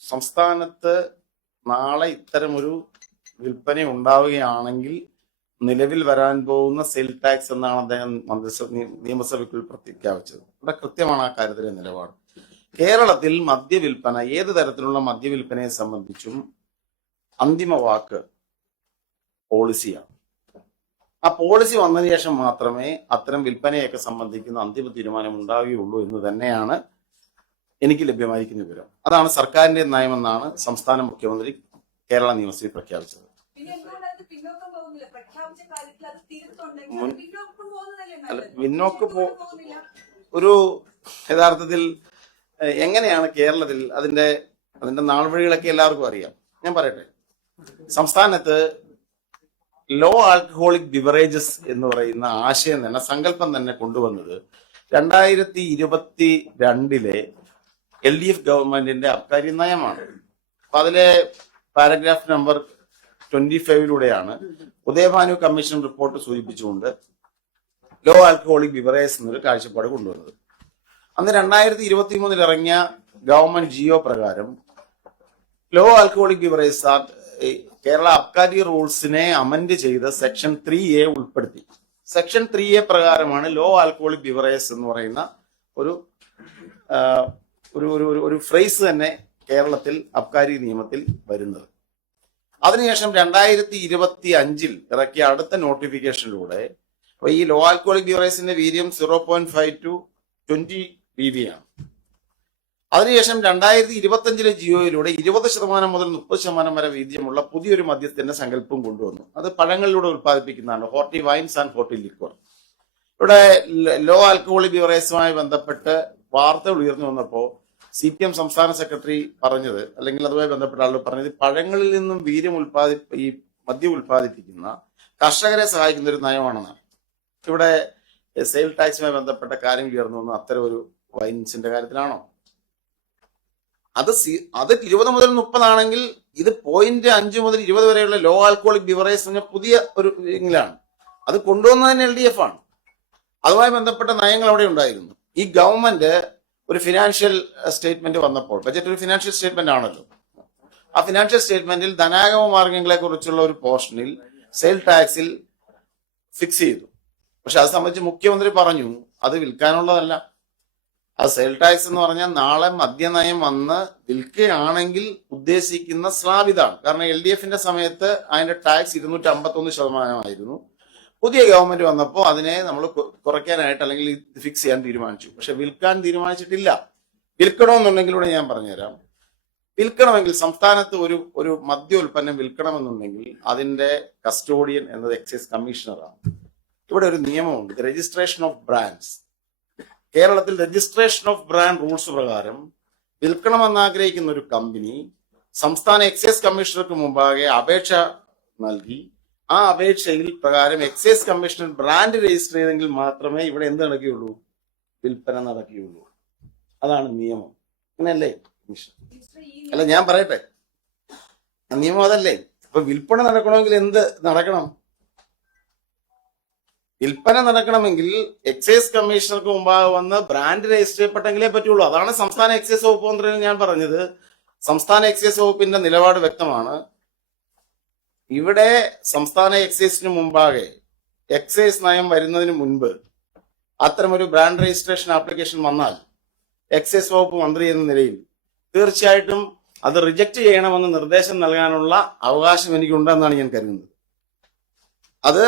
സംസ്ഥാനത്ത് നാളെ ഇത്തരമൊരു വിൽപ്പന ഉണ്ടാവുകയാണെങ്കിൽ നിലവിൽ വരാൻ പോകുന്ന സെയിൽ ടാക്സ് എന്നാണ് അദ്ദേഹം നിയമസഭയ്ക്കുள் പ്രഖ്യാപിച്ചത്. ഇവിടെ കൃത്യമാണ് ആ കാര്യത്തിലെ നിലപാട്. കേരളത്തിൽ മദ്യവിൽപ്പന, ഏത് തരത്തിലുള്ള മദ്യവിൽപ്പനയെ സംബന്ധിച്ചും അന്തിമ വാക്ക് പോളിസിയാണ്. ആ പോളിസി വന്നതിന് ശേഷം മാത്രമേ അത്തരം വിൽപ്പനയൊക്കെ സംബന്ധിക്കുന്ന അന്തിമ തീരുമാനം ഉണ്ടാവുകയുള്ളൂ എന്ന് തന്നെയാണ് എനിക്ക് ലഭ്യമായിരിക്കുന്ന വിവരം. അതാണ് സർക്കാരിന്റെ നയമെന്നാണ് സംസ്ഥാന മുഖ്യമന്ത്രി കേരള നിയമസഭയിൽ പ്രഖ്യാപിച്ചത്. ഒരു യഥാർത്ഥത്തിൽ എങ്ങനെയാണ് കേരളത്തിൽ അതിന്റെ നാൾവഴികളൊക്കെ എല്ലാവർക്കും അറിയാം. ഞാൻ പറയട്ടെ, സംസ്ഥാനത്ത് ലോ ആൽക്കഹോളിക് ബിവറേജസ് എന്ന് പറയുന്ന ആശയം തന്നെ, സങ്കല്പം തന്നെ കൊണ്ടുവന്നത് 2022 LDF ഗവൺമെന്റിന്റെ അബ്കാരി നയമാണ്. അപ്പൊ അതിലെ paragraph number 25 Udayabhanu commission report സൂചിപ്പിച്ചുകൊണ്ട് ലോ ആൽക്കഹോളിക് ബിവറേജസ് എന്നൊരു കാഴ്ചപ്പാട് കൊണ്ടുവന്നത്. അന്ന് 2023 ഇറങ്ങിയ ഗവൺമെന്റ് ജിയോ പ്രകാരം low alcoholic beverages act Kerala Abkari റൂൾസിനെ അമെന്റ് ചെയ്ത് സെക്ഷൻ 3A ഉൾപ്പെടുത്തി. സെക്ഷൻ 3A പ്രകാരമാണ് ലോ ആൽക്കഹോളിക് ബിവറേജസ് എന്ന് പറയുന്ന ഒരു ഒരു ഒരു ഫ്രേസ് തന്നെ കേരളത്തിൽ അബ്കാരി നിയമത്തിൽ വരുന്നത്. അതിനുശേഷം 2025 ഇറക്കിയ അടുത്ത നോട്ടിഫിക്കേഷനിലൂടെ ഈ ലോ ആൽക്കഹോളിക് ബിവറേജസിന്റെ വീര്യം 0.5 to 20 BV ആണ്. അതിനുശേഷം 2025 ജിയോയിലൂടെ 20% മുതൽ 30% വരെ വീര്യമുള്ള പുതിയൊരു മദ്യത്തിന്റെ സങ്കല്പം കൊണ്ടുവന്നു. അത് പഴങ്ങളിലൂടെ ഉത്പാദിപ്പിക്കുന്നതാണ്, horti wines and horti liquor. ഇവിടെ ലോ ആൽക്കഹോളിക് ബിവറേജസുമായി ബന്ധപ്പെട്ട് വാർത്തകൾ ഉയർന്നു വന്നപ്പോൾ CPM സംസ്ഥാന സെക്രട്ടറി പറഞ്ഞത്, അല്ലെങ്കിൽ അതുമായി ബന്ധപ്പെട്ട ആളുകൾ പറഞ്ഞത്, പഴങ്ങളിൽ നിന്നും വീര്യം ഈ മദ്യം ഉത്പാദിപ്പിക്കുന്ന കർഷകരെ സഹായിക്കുന്ന ഒരു നയമാണെന്നാണ്. ഇവിടെ സെയിൽ ടാക്സുമായി ബന്ധപ്പെട്ട കാര്യം ഉയർന്നു വന്നു. അത്തരം ഒരു വൈൻസിന്റെ കാര്യത്തിലാണോ? അത് 20 മുതൽ 30 ആണെങ്കിൽ ഇത് 0.5 മുതൽ 20 വരെയുള്ള ലോ ആൽക്കഹോളിക് ബിവറേജ് പുതിയ ഒരു ഇംഗ്ലാണ്. അത് കൊണ്ടുവന്നത് തന്നെ LDF ആണ്. അതുമായി ബന്ധപ്പെട്ട നയങ്ങൾ അവിടെ ഉണ്ടായിരുന്നു. ഈ ഗവൺമെന്റ് ഒരു ഫിനാൻഷ്യൽ സ്റ്റേറ്റ്മെന്റ് വന്നപ്പോൾ, ബജറ്റ് ഒരു ഫിനാൻഷ്യൽ സ്റ്റേറ്റ്മെന്റ് ആണല്ലോ, ആ ഫിനാൻഷ്യൽ സ്റ്റേറ്റ്മെന്റിൽ ധനാഗമ മാർഗങ്ങളെ കുറിച്ചുള്ള ഒരു പോർഷനിൽ സെയിൽ ടാക്സിൽ ഫിക്സ് ചെയ്തു. പക്ഷെ അത് സംബന്ധിച്ച് മുഖ്യമന്ത്രി പറഞ്ഞു അത് വിൽക്കാനുള്ളതല്ല. അത് സെയിൽ ടാക്സ് എന്ന് പറഞ്ഞാൽ നാളെ മദ്യനയം വന്ന് വിൽക്കുകയാണെങ്കിൽ ഉദ്ദേശിക്കുന്ന സ്ലാബ് ഇതാണ്. കാരണം LDFന്റെ സമയത്ത് അതിന്റെ ടാക്സ് 251% പുതിയ ഗവൺമെന്റ് വന്നപ്പോൾ അതിനെ നമ്മൾ കുറയ്ക്കാനായിട്ട് അല്ലെങ്കിൽ ഫിക്സ് ചെയ്യാൻ തീരുമാനിച്ചു. പക്ഷെ വിൽക്കാൻ തീരുമാനിച്ചിട്ടില്ല. വിൽക്കണമെന്നുണ്ടെങ്കിലൂടെ ഞാൻ പറഞ്ഞുതരാം. വിൽക്കണമെങ്കിൽ സംസ്ഥാനത്ത് ഒരു മദ്യ ഉൽപ്പന്നം വിൽക്കണമെന്നുണ്ടെങ്കിൽ അതിന്റെ കസ്റ്റോഡിയൻ എന്നത് എക്സൈസ് കമ്മീഷണറാണ്. ഇവിടെ ഒരു നിയമമുണ്ട്, രജിസ്ട്രേഷൻ ഓഫ് ബ്രാൻഡ്സ്. കേരളത്തിൽ രജിസ്ട്രേഷൻ ഓഫ് ബ്രാൻഡ് റൂൾസ് പ്രകാരം വിൽക്കണമെന്ന് ആഗ്രഹിക്കുന്ന ഒരു കമ്പനി സംസ്ഥാന എക്സൈസ് കമ്മീഷണർക്ക് മുമ്പാകെ അപേക്ഷ നൽകി, ആ അപേക്ഷയിൽ പ്രകാരം എക്സൈസ് കമ്മീഷണർ ബ്രാൻഡ് രജിസ്റ്റർ ചെയ്തെങ്കിൽ മാത്രമേ ഇവിടെ എന്ത് നടക്കുകയുള്ളൂ? വിൽപ്പന നടക്കുകയുള്ളൂ. അതാണ് നിയമം. അങ്ങനെയല്ലേ? അല്ല, ഞാൻ പറയട്ടെ, നിയമം അതല്ലേ? അപ്പൊ വിൽപ്പന നടക്കണമെങ്കിൽ എന്ത് നടക്കണം? വിൽപ്പന നടക്കണമെങ്കിൽ എക്സൈസ് കമ്മീഷണർക്ക് മുമ്പാകെ വന്ന് ബ്രാൻഡ് രജിസ്റ്റർ ചെയ്യപ്പെട്ടെങ്കിലേ പറ്റുള്ളൂ. അതാണ് സംസ്ഥാന എക്സൈസ് വകുപ്പ് മന്ത്രി ഞാൻ പറഞ്ഞത്. സംസ്ഥാന എക്സൈസ് വകുപ്പിന്റെ നിലപാട് വ്യക്തമാണ്. ഇവിടെ സംസ്ഥാന എക്സൈസിന് മുമ്പാകെ എക്സൈസ് നയം വരുന്നതിന് മുൻപ് അത്തരമൊരു ബ്രാൻഡ് രജിസ്ട്രേഷൻ ആപ്ലിക്കേഷൻ വന്നാൽ എക്സൈസ് വകുപ്പ് മന്ത്രി എന്ന നിലയിൽ തീർച്ചയായിട്ടും അത് റിജക്ട് ചെയ്യണമെന്ന് നിർദ്ദേശം നൽകാനുള്ള അവകാശം എനിക്കുണ്ടെന്നാണ് ഞാൻ കരുതുന്നത്. അത്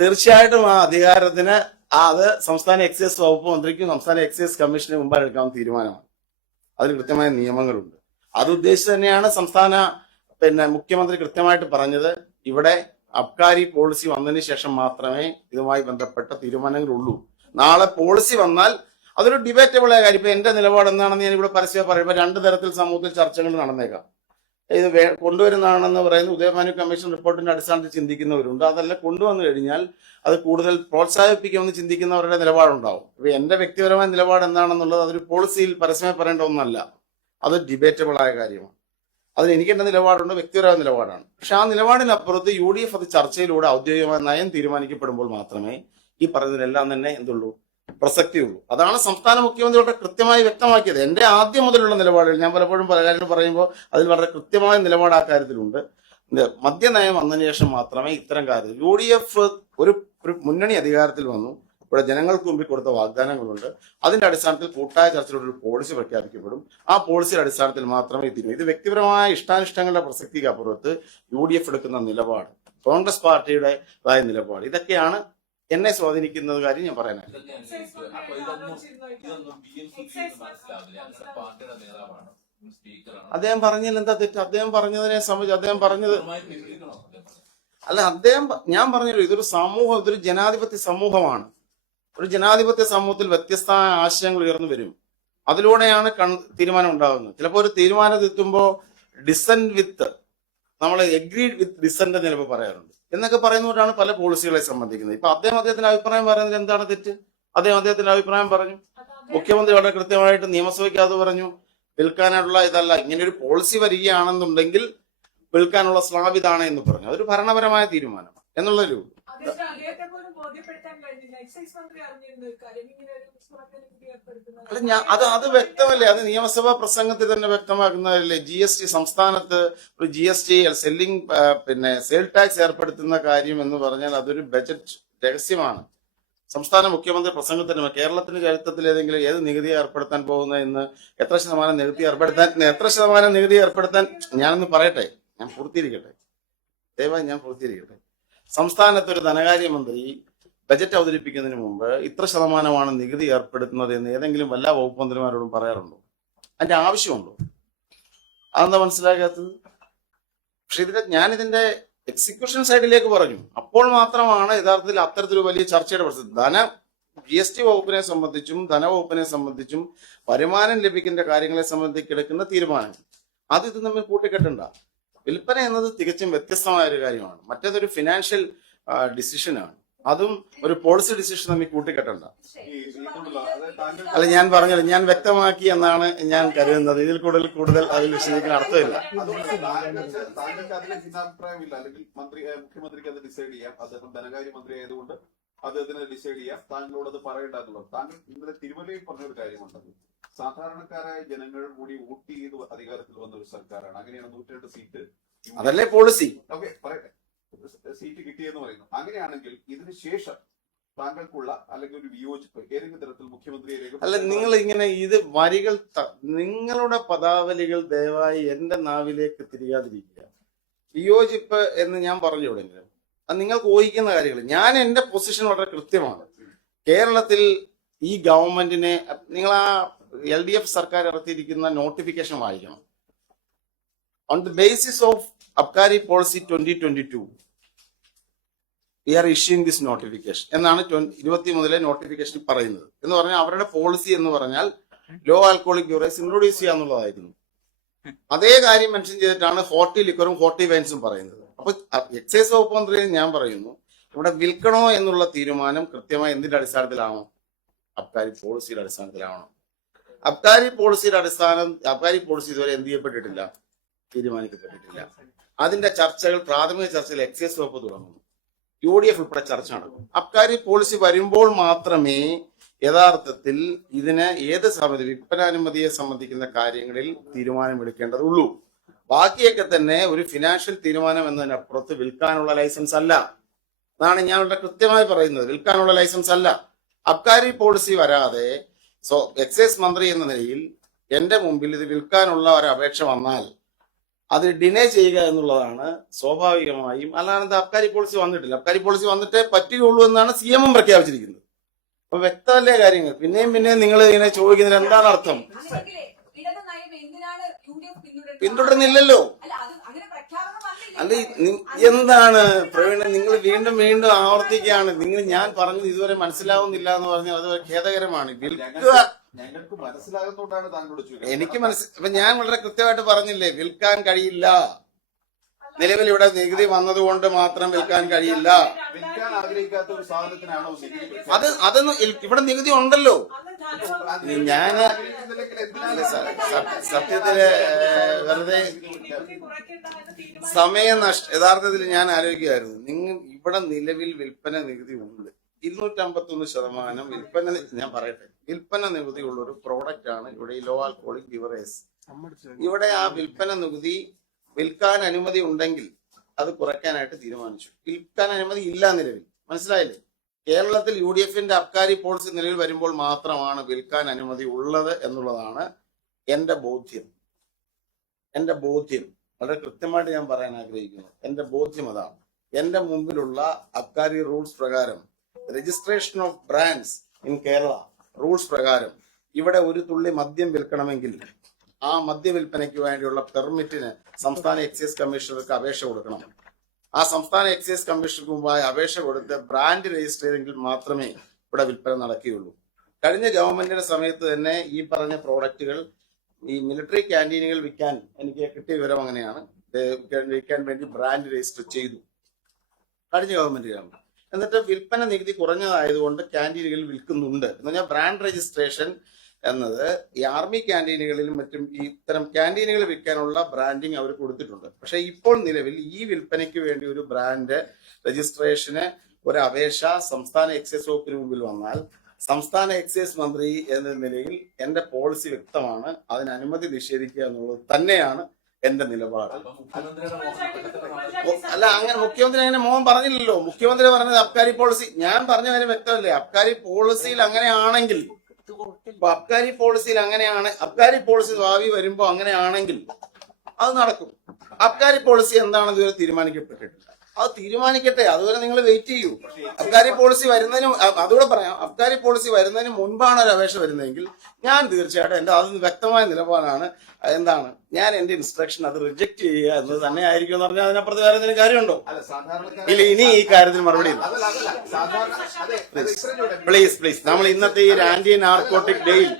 തീർച്ചയായിട്ടും ആ അധികാരത്തിന് അത് സംസ്ഥാന എക്സൈസ് വകുപ്പ് മന്ത്രിക്കും സംസ്ഥാന എക്സൈസ് കമ്മീഷന് മുമ്പായി എടുക്കാവുന്ന തീരുമാനമാണ്. അതിന് കൃത്യമായ നിയമങ്ങളുണ്ട്. അത് ഉദ്ദേശിച്ച് തന്നെയാണ് സംസ്ഥാന മുഖ്യമന്ത്രി കൃത്യമായിട്ട് പറഞ്ഞത്. ഇവിടെ അബ്കാരി പോളിസി വന്നതിന് ശേഷം മാത്രമേ ഇതുമായി ബന്ധപ്പെട്ട തീരുമാനങ്ങളുള്ളൂ. നാളെ പോളിസി വന്നാൽ അതൊരു ഡിബേറ്റബിൾ ആയ കാര്യം. ഇപ്പൊ എന്റെ നിലപാട് എന്താണെന്ന് ഞാൻ ഇവിടെ പരസ്യം പറയുമ്പോൾ 2 തരത്തിൽ സമൂഹത്തിൽ ചർച്ചകൾ നടന്നേക്കാം. ഇത് കൊണ്ടുവരുന്നതാണെന്ന് പറയുന്ന ഉദയഭാനു കമ്മീഷൻ റിപ്പോർട്ടിന്റെ അടിസ്ഥാനത്തിൽ ചിന്തിക്കുന്നവരുണ്ട്. അതല്ല, കൊണ്ടുവന്നു കഴിഞ്ഞാൽ അത് കൂടുതൽ പ്രോത്സാഹിപ്പിക്കുമെന്ന് ചിന്തിക്കുന്നവരുടെ നിലപാടുണ്ടാവും. ഇപ്പൊ എന്റെ വ്യക്തിപരമായ നിലപാട് എന്താണെന്നുള്ളത് അതൊരു പോളിസിയിൽ പരസ്യമായി പറയേണ്ട ഒന്നല്ല. അത് ഡിബേറ്റബിൾ ആയ കാര്യമാണ്. അതിന് എനിക്ക് എന്റെ നിലപാടുണ്ട്, വ്യക്തിപരമായ നിലപാടാണ്. പക്ഷെ ആ നിലപാടിനപ്പുറത്ത് UDF അത് ചർച്ചയിലൂടെ ഔദ്യോഗികമായ നയം തീരുമാനിക്കപ്പെടുമ്പോൾ മാത്രമേ ഈ പറയുന്നതിലെല്ലാം തന്നെ എന്തുള്ളൂ, പ്രസക്തിയുള്ളൂ. അതാണ് സംസ്ഥാന മുഖ്യമന്ത്രിയുടെ കൃത്യമായി വ്യക്തമാക്കിയത്. എന്റെ ആദ്യം മുതലുള്ള നിലപാടുകൾ, ഞാൻ പലപ്പോഴും പല കാര്യങ്ങൾ പറയുമ്പോൾ അതിൽ വളരെ കൃത്യമായ നിലപാട് ആ കാര്യത്തിലുണ്ട്. മദ്യനയം വന്നതിന് ശേഷം മാത്രമേ ഇത്തരം കാര്യത്തിൽ UDF ഒരു മുന്നണി അധികാരത്തിൽ വന്നു. ഇവിടെ ജനങ്ങൾക്ക് മുമ്പിൽ കൊടുത്ത വാഗ്ദാനങ്ങളുണ്ട്. അതിന്റെ അടിസ്ഥാനത്തിൽ കൂട്ടായ ചർച്ചയിലൂടെ ഒരു പോളിസി പ്രഖ്യാപിക്കപ്പെടും. ആ പോളിസിയുടെ അടിസ്ഥാനത്തിൽ മാത്രമേ തീരും. ഇത് വ്യക്തിപരമായ ഇഷ്ടാനിഷ്ടങ്ങളുടെ പ്രസക്തിക്ക് അപ്പുറത്ത് UDF എടുക്കുന്ന നിലപാട്, കോൺഗ്രസ് പാർട്ടിയുടേതായ നിലപാട്, ഇതൊക്കെയാണ് എന്നെ സ്വാധീനിക്കുന്നത്. കാര്യം ഞാൻ പറയാനാണ്. അദ്ദേഹം പറഞ്ഞതിൽ എന്താ തെറ്റ്? അദ്ദേഹം പറഞ്ഞതിനെ സംബന്ധിച്ച് അദ്ദേഹം പറഞ്ഞത് അല്ല, ഞാൻ പറഞ്ഞല്ലോ, ഇതൊരു സമൂഹം, ഇതൊരു ജനാധിപത്യ സമൂഹമാണ്. ഒരു ജനാധിപത്യ സമൂഹത്തിൽ വ്യത്യസ്തമായ ആശയങ്ങൾ ഉയർന്നു വരും. അതിലൂടെയാണ് തീരുമാനം ഉണ്ടാകുന്നത്. ചിലപ്പോൾ ഒരു തീരുമാനം എത്തുമ്പോൾ ഡിസെന്റ് വിത്ത്, നമ്മൾ എഗ്രീഡ് വിത്ത് ഡിസെന്റ് എന്ന് ചിലപ്പോൾ പറയാറുണ്ട്. എന്നൊക്കെ പറയുന്നവരാണ് പല പോളിസികളെ സംബന്ധിക്കുന്നത്. ഇപ്പൊ അദ്ദേഹത്തിന്റെ അഭിപ്രായം പറയുന്നതിൽ എന്താണ് തെറ്റ്? അദ്ദേഹത്തിന്റെ അഭിപ്രായം പറഞ്ഞു. മുഖ്യമന്ത്രി വളരെ കൃത്യമായിട്ട് നിയമസഭയ്ക്ക് അത് പറഞ്ഞു, വിൽക്കാനുള്ള ഇതല്ല, ഇങ്ങനെ ഒരു പോളിസി വരികയാണെന്നുണ്ടെങ്കിൽ വിൽക്കാനുള്ള സ്ലാബ് ഇതാണ് എന്ന് പറഞ്ഞു. അതൊരു ഭരണപരമായ തീരുമാനം എന്നുള്ളൊരു അല്ല, അത് വ്യക്തമല്ലേ? അത് നിയമസഭാ പ്രസംഗത്തിൽ തന്നെ വ്യക്തമാക്കുന്നതല്ലേ? GST സംസ്ഥാനത്ത് ഒരു GST സെല്ലിംഗ് സെയിൽ ടാക്സ് ഏർപ്പെടുത്തുന്ന കാര്യം എന്ന് പറഞ്ഞാൽ അതൊരു ബജറ്റ് രഹസ്യമാണ്. സംസ്ഥാന മുഖ്യമന്ത്രി പ്രസംഗത്തിന് കേരളത്തിന്റെ ചരിത്രത്തിൽ ഏത് നികുതി ഏർപ്പെടുത്താൻ പോകുന്ന എന്ന് എത്ര ശതമാനം നികുതി ഏർപ്പെടുത്താൻ ഞാനൊന്ന് പറയട്ടെ, ഞാൻ പൂർത്തീകരിക്കട്ടെ, ദയവായി ഞാൻ പൂർത്തീകരിക്കട്ടെ. സംസ്ഥാനത്ത് ഒരു ധനകാര്യമന്ത്രി ബജറ്റ് അവതരിപ്പിക്കുന്നതിന് മുമ്പ് ഇത്ര ശതമാനമാണ് നികുതി ഏർപ്പെടുത്തുന്നത് എന്ന് ഏതെങ്കിലും വല്ല വകുപ്പ് മന്ത്രിമാരോടും പറയാറുണ്ടോ? അതിന്റെ ആവശ്യമുണ്ടോ? അതെന്താ മനസ്സിലാക്കാത്തത്? പക്ഷെ ഞാനിതിന്റെ എക്സിക്യൂഷൻ സൈഡിലേക്ക് പറഞ്ഞു. അപ്പോൾ മാത്രമാണ് യഥാർത്ഥത്തിൽ അത്തരത്തിലൊരു വലിയ ചർച്ചയുടെ പ്രശ്നം. GST വകുപ്പിനെ സംബന്ധിച്ചും ധനവകുപ്പിനെ സംബന്ധിച്ചും വരുമാനം ലഭിക്കേണ്ട കാര്യങ്ങളെ സംബന്ധിച്ച് എടുക്കുന്ന തീരുമാനം ഇത് തമ്മിൽ കൂട്ടിക്കെട്ടണ്ട. വിൽപ്പന എന്നത് തികച്ചും വ്യത്യസ്തമായ ഒരു കാര്യമാണ്. മറ്റേതൊരു ഫിനാൻഷ്യൽ ഡിസിഷനാണ്. അതും ഒരു പോളിസി ഡിസിഷൻ തമ്മിൽ കൂട്ടിക്കെട്ടണ്ട. അല്ല, ഞാൻ പറഞ്ഞത് ഞാൻ വ്യക്തമാക്കി എന്നാണ് ഞാൻ കരുതുന്നത്. ഇതിൽ കൂടുതൽ അതിൽ വിശദീകരിക്കാൻ അർത്ഥമില്ല. അല്ലെങ്കിൽ മുഖ്യമന്ത്രിക്ക് അത് ഡിസൈഡ് ചെയ്യാം. അദ്ദേഹം ധനകാര്യമന്ത്രി ആയതുകൊണ്ട് അദ്ദേഹത്തിന് ഡിസൈഡ് ചെയ്യാം. താങ്കളോട് അത് പറയേണ്ടതുള്ളത്. താങ്കൾ ഇന്നലെ തിരുവല്ലയിൽ പറഞ്ഞൊരു കാര്യമുണ്ടത്. സാധാരണക്കാരായ ജനങ്ങൾ കൂടി വോട്ട് ചെയ്ത് അധികാരത്തിൽ വന്ന ഒരു സർക്കാരാണ്. അങ്ങനെയാണ് 102 സീറ്റ്. അതല്ലേ പോളിസി? ഓക്കെ, പറയട്ടെ. സീറ്റ് കിട്ടിയെന്ന് പറയുന്നു. അങ്ങനെയാണെങ്കിൽ ഇതിന് ശേഷം താങ്കൾക്കുള്ള അല്ലെങ്കിൽ ഒരു വിയോജിപ്പ് ഏതെങ്കിലും തരത്തിൽ മുഖ്യമന്ത്രിയിലേക്ക് അല്ല, നിങ്ങൾ ഇങ്ങനെ ഇത് വരികൾ നിങ്ങളുടെ പദാവലികൾ ദയവായി എന്റെ നാവിലേക്ക് തിരികാതിരിക്കുക. വിയോജിപ്പ് എന്ന് ഞാൻ പറഞ്ഞു തുടങ്ങിയത് അത് നിങ്ങൾക്ക് ഊഹിക്കുന്ന കാര്യങ്ങൾ. ഞാൻ എന്റെ പൊസിഷൻ വളരെ കൃത്യമാണ്. കേരളത്തിൽ ഈ ഗവൺമെന്റിനെ നിങ്ങൾ ആ LDF സർക്കാർ ഇറക്കിയിരിക്കുന്ന നോട്ടിഫിക്കേഷൻ വായിക്കണം. On the basis of Abkari policy 2022 we are issuing this notification എന്നാണ് 20 മുതലേ നോട്ടിഫിക്കേഷൻ പറയുന്നത്. എന്ന് പറഞ്ഞാൽ അവരുടെ പോളിസി എന്ന് പറഞ്ഞാൽ ലോ ആൽക്കോളിക് ബ്യൂറേസ് ഇൻട്രൊഡ്യൂസ് ചെയ്യാന്നുള്ളതായിരുന്നു. അതേ കാര്യം മെൻഷൻ ചെയ്തിട്ടാണ് ഹോട്ടി ലിക്കറും ഹോട്ടി വൈൻസും പറയുന്നത്. അപ്പൊ എക്സൈസ് വകുപ്പ് മന്ത്രി ഞാൻ പറയുന്നു, ഇവിടെ വിൽക്കണോ എന്നുള്ള തീരുമാനം കൃത്യമായി എന്തിന്റെ അടിസ്ഥാനത്തിലാണോ? അബ്കാരി പോളിസിയുടെ അടിസ്ഥാനത്തിലാണോ? അബ്കാരി പോളിസി ഇതുവരെ എന്ത് ചെയ്യപ്പെട്ടിട്ടില്ല, തീരുമാനിക്കപ്പെട്ടിട്ടില്ല. അതിന്റെ ചർച്ചകൾ, പ്രാഥമിക ചർച്ചകൾ എക്സൈസ് വകുപ്പ് തുടങ്ങുന്നു. UDF ഉൾപ്പെടെ ചർച്ച നടക്കും. അബ്കാരി പോളിസി വരുമ്പോൾ മാത്രമേ യഥാർത്ഥത്തിൽ ഇതിന് ഏത് സമിതി വിൽപ്പനാനുമതിയെ സംബന്ധിക്കുന്ന കാര്യങ്ങളിൽ തീരുമാനമെടുക്കേണ്ടതുള്ളൂ. ബാക്കിയൊക്കെ തന്നെ ഒരു ഫിനാൻഷ്യൽ തീരുമാനം എന്നതിനപ്പുറത്ത് വിൽക്കാനുള്ള ലൈസൻസ് അല്ല. അതാണ് ഞാൻ ഇവിടെ കൃത്യമായി പറയുന്നത്. വിൽക്കാനുള്ള ലൈസൻസ് അല്ല. അബ്കാരി പോളിസി വരാതെ എക്സൈസ് മന്ത്രി എന്ന നിലയിൽ എന്റെ മുമ്പിൽ ഇത് വിൽക്കാനുള്ള ഒരു അപേക്ഷ വന്നാൽ അത് ഡിനേ ചെയ്യുക എന്നുള്ളതാണ് സ്വാഭാവികമായും. അല്ലാതെ അബ്കാരി പോളിസി വന്നിട്ടില്ല. അബ്കാരി പോളിസി വന്നിട്ടേ പറ്റുകയുള്ളൂ എന്നാണ് CM പ്രഖ്യാപിച്ചിരിക്കുന്നത്. അപ്പൊ വ്യക്തമല്ലേ കാര്യങ്ങൾ? പിന്നെയും നിങ്ങൾ ഇങ്ങനെ ചോദിക്കുന്നതിന് എന്താണ് അർത്ഥം? പിന്തുടരുന്നില്ലല്ലോ. അല്ല, എന്താണ് പ്രവീണ, നിങ്ങൾ വീണ്ടും ആവർത്തിക്കുകയാണ്. ഞാൻ പറഞ്ഞത് ഇതുവരെ മനസ്സിലാവുന്നില്ല എന്ന് പറഞ്ഞാൽ അത് ഖേദകരമാണ്. വിൽക്കുക ഞങ്ങൾക്ക് മനസ്സിലാകുന്നതുകൊണ്ടാണ് താങ്കളോട് ചോദിക്കുന്നത്. എനിക്ക് അപ്പൊ ഞാൻ വളരെ കൃത്യമായിട്ട് പറഞ്ഞില്ലേ, വിൽക്കാൻ കഴിയില്ല. നിലവിൽ ഇവിടെ നികുതി വന്നതുകൊണ്ട് മാത്രം വിൽക്കാൻ കഴിയില്ല. വിൽക്കാൻ ആഗ്രഹിക്കാത്ത ഒരു സാധനത്തിനാണോ അതൊന്നും ഇവിടെ നികുതി ഉണ്ടല്ലോ. ഞാന് സത്യത്തില് വെറുതെ യഥാർത്ഥത്തിൽ ഞാൻ ആലോചിക്കുകയായിരുന്നു. നിങ്ങൾ ഇവിടെ നിലവിൽ വിൽപ്പന നികുതി ഉണ്ട്. 251% വിൽപ്പന, ഞാൻ പറയട്ടെ, വിൽപ്പന നികുതി ഉള്ള ഒരു പ്രോഡക്റ്റ് ആണ് ഇവിടെ ഈ ലോ ആൽക്കോളിക് ബിവറേജ്. ഇവിടെ ആ വിൽപ്പന നികുതി വിൽക്കാൻ അനുമതി ഉണ്ടെങ്കിൽ അത് കുറയ്ക്കാനായിട്ട് തീരുമാനിച്ചു. വിൽക്കാൻ അനുമതി ഇല്ല നിലവിൽ. മനസ്സിലായില്ലേ? കേരളത്തിൽ UDFന്റെ അബ്കാരി പോളിസി നിലവിൽ വരുമ്പോൾ മാത്രമാണ് വിൽക്കാൻ അനുമതി ഉള്ളത് എന്നുള്ളതാണ് എന്റെ ബോധ്യം. വളരെ കൃത്യമായിട്ട് ഞാൻ പറയാൻ ആഗ്രഹിക്കുന്നു. എന്റെ ബോധ്യം അതാണ്. എന്റെ മുമ്പിലുള്ള അബ്കാരി റൂൾസ് പ്രകാരം, registration of brands in Kerala rules പ്രകാരം ഇവിടെ ഒരു തുള്ളി മദ്യം വിൽക്കണമെങ്കിൽ ആ മദ്യവിൽപ്പനയ്ക്ക് വേണ്ടിയുള്ള പെർമിറ്റിന് സംസ്ഥാന എക്സൈസ് കമ്മീഷണർക്ക് അപേക്ഷ കൊടുക്കണം. ആ സംസ്ഥാന എക്സൈസ് കമ്മീഷണർക്ക് മുമ്പായി അപേക്ഷ കൊടുത്ത് ബ്രാൻഡ് രജിസ്റ്റർ ചെയ്തെങ്കിൽ മാത്രമേ ഇവിടെ വിൽപ്പന നടക്കുകയുള്ളൂ. കഴിഞ്ഞ ഗവൺമെന്റിന്റെ സമയത്ത് തന്നെ ഈ പറഞ്ഞ പ്രോഡക്റ്റുകൾ ഈ മിലിറ്ററി ക്യാൻറ്റീനുകൾ വിൽക്കാൻ എനിക്ക് കിട്ടിയ വിവരം അങ്ങനെയാണ്, വിൽക്കാൻ വേണ്ടി ബ്രാൻഡ് രജിസ്റ്റർ ചെയ്തു കഴിഞ്ഞ ഗവൺമെന്റിലാണ്. എന്നിട്ട് വിൽപ്പന നികുതി കുറഞ്ഞതായതുകൊണ്ട് ക്യാൻറ്റീനുകളിൽ വിൽക്കുന്നുണ്ട് എന്ന് പറഞ്ഞാൽ ബ്രാൻഡ് രജിസ്ട്രേഷൻ എന്നത് ഈ ആർമി ക്യാൻറ്റീനുകളിലും മറ്റും ഇത്തരം ക്യാൻറ്റീനുകൾ വിൽക്കാനുള്ള ബ്രാൻഡിങ് അവർ കൊടുത്തിട്ടുണ്ട്. പക്ഷെ ഇപ്പോൾ നിലവിൽ ഈ വിൽപ്പനയ്ക്ക് വേണ്ടി ഒരു ബ്രാൻഡ് രജിസ്ട്രേഷന് ഒരു അപേക്ഷ സംസ്ഥാന എക്സൈസ് വകുപ്പിന് മുമ്പിൽ വന്നാൽ സംസ്ഥാന എക്സൈസ് മന്ത്രി എന്ന നിലയിൽ എന്റെ പോളിസി വ്യക്തമാണ്. അതിന് അനുമതി നിഷേധിക്കുക എന്നുള്ളത് തന്നെയാണ് എന്റെ നിലപാട്. അല്ല, അങ്ങനെ മുഖ്യമന്ത്രി അങ്ങനെ മോഹൻ പറഞ്ഞില്ലല്ലോ. മുഖ്യമന്ത്രി പറഞ്ഞത് അബ്കാരി പോളിസി, ഞാൻ പറഞ്ഞ കാര്യം വ്യക്തമല്ലേ? അബ്കാരി പോളിസിയിൽ അങ്ങനെയാണെങ്കിൽ, അബ്കാരി പോളിസി ഭാവി വരുമ്പോ അങ്ങനെയാണെങ്കിൽ അത് നടക്കും. അബ്കാരി പോളിസി എന്താണെന്ന് ഇതുവരെ തീരുമാനിക്കപ്പെട്ടിട്ടില്ല. അത് തീരുമാനിക്കട്ടെ, അതുവരെ നിങ്ങൾ വെയിറ്റ് ചെയ്യൂ. അബ്കാരി പോളിസി വരുന്നതിന്, അതുകൂടെ പറയാം, അബ്കാരി പോളിസി വരുന്നതിന് മുൻപാണ് ഒരു അപേക്ഷ വരുന്നതെങ്കിൽ ഞാൻ തീർച്ചയായിട്ടും എന്റെ അത് വ്യക്തമായ നിലപാടാണ്. എന്താണ്, ഞാൻ എന്റെ ഇൻസ്ട്രക്ഷൻ അത് റിജക്ട് ചെയ്യുക എന്നത് തന്നെ ആയിരിക്കും എന്ന് പറഞ്ഞാൽ അതിനപ്പുറത്ത് വേറെ എന്തെങ്കിലും കാര്യമുണ്ടോ? ഇല്ല, ഇനി ഈ കാര്യത്തിന് മറുപടി ഇല്ല. പ്ലീസ് നമ്മൾ ഇന്നത്തെ ഈ ആന്റി നാർക്കോട്ടിക് ഡേയിൽ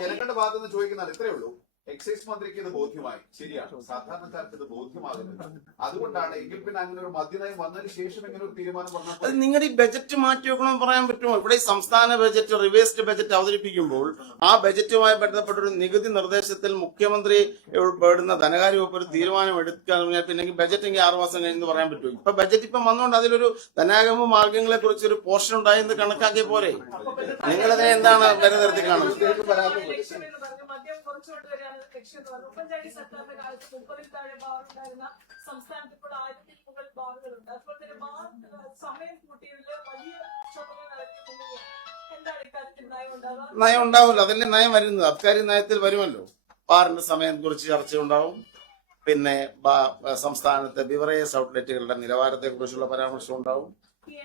ജനങ്ങളുടെ ഭാഗത്തുനിന്ന് ചോദിക്കുന്നതാണ് ഇത്രയേ ഉള്ളൂ. എക്സൈസ് മന്ത്രിക്ക് ഇത് ബോധ്യമായി, ശരിയാണ്. സാധാരണക്കാർക്ക് ഇത് ബോധ്യമാകുന്നില്ല. അതുകൊണ്ടാണ് എങ്കിൽ പിന്നെ അങ്ങനെ ഒരു മദ്യനയം വന്നതിന് ശേഷം ഇങ്ങനെ ഒരു തീരുമാനം പറഞ്ഞാൽ അത് നിങ്ങളുടെ ഈ ബജറ്റ് മാറ്റി വെക്കണമെന്ന് പറയാൻ പറ്റുമോ? ഇവിടെ ഈ സംസ്ഥാന ബജറ്റ്, റിവേഴ്സ്ഡ് ബജറ്റ് അവതരിപ്പിക്കുമ്പോൾ ആ ബജറ്റുമായി ബന്ധപ്പെട്ട ഒരു നികുതി നിർദ്ദേശത്തിൽ മുഖ്യമന്ത്രി ഉൾപ്പെടുന്ന ധനകാര്യ വകുപ്പ് ഒരു തീരുമാനം എടുക്കാൻ പിന്നെ ബജറ്റ് എങ്കിൽ 6 മാസം കഴിഞ്ഞെന്ന് പറയാൻ പറ്റുമോ? ഇപ്പൊ ബജറ്റ് ഇപ്പൊ വന്നുകൊണ്ട് അതിലൊരു ധനാഗമ മാർഗങ്ങളെ കുറിച്ച് ഒരു പോർഷൻ ഉണ്ടായെന്ന് കണക്കാക്കിയ പോരെ? നിങ്ങളതിനെ എന്താണ് വില നിർത്തി കാണുന്നത്? ഉമ്മൻചാണ്ടി സർക്കാരിന്റെ കാലത്ത് 30-ൽ താഴെ ബാർ ഉണ്ടായിരുന്ന സംസ്ഥാനത്ത് ഇപ്പോൾ 1000-ൽ മുകളിൽ ബാറുകളുണ്ട്. അതുപോലെ തന്നെ ബാർ സമയം കൂട്ടിയതിൽ വലിയ ചുമതല നടത്തിയിട്ടുണ്ടെങ്കിൽ എന്താണ് ഇക്കാര്യത്തിൽ നയം ഉണ്ടാവുക? നയം ഉണ്ടാവില്ല, അതല്ലേ നയം വരുന്നത്. അബ്കാരി നയത്തിൽ വരുമല്ലോ. ബാറിന്റെ സമയം കുറിച്ച് ചർച്ച ഉണ്ടാവും. പിന്നെ സംസ്ഥാനത്തെ ബിവറേജസ് ഔട്ട്ലെറ്റുകളുടെ നിലവാരത്തെ കുറിച്ചുള്ള പരാമർശം ഉണ്ടാവും.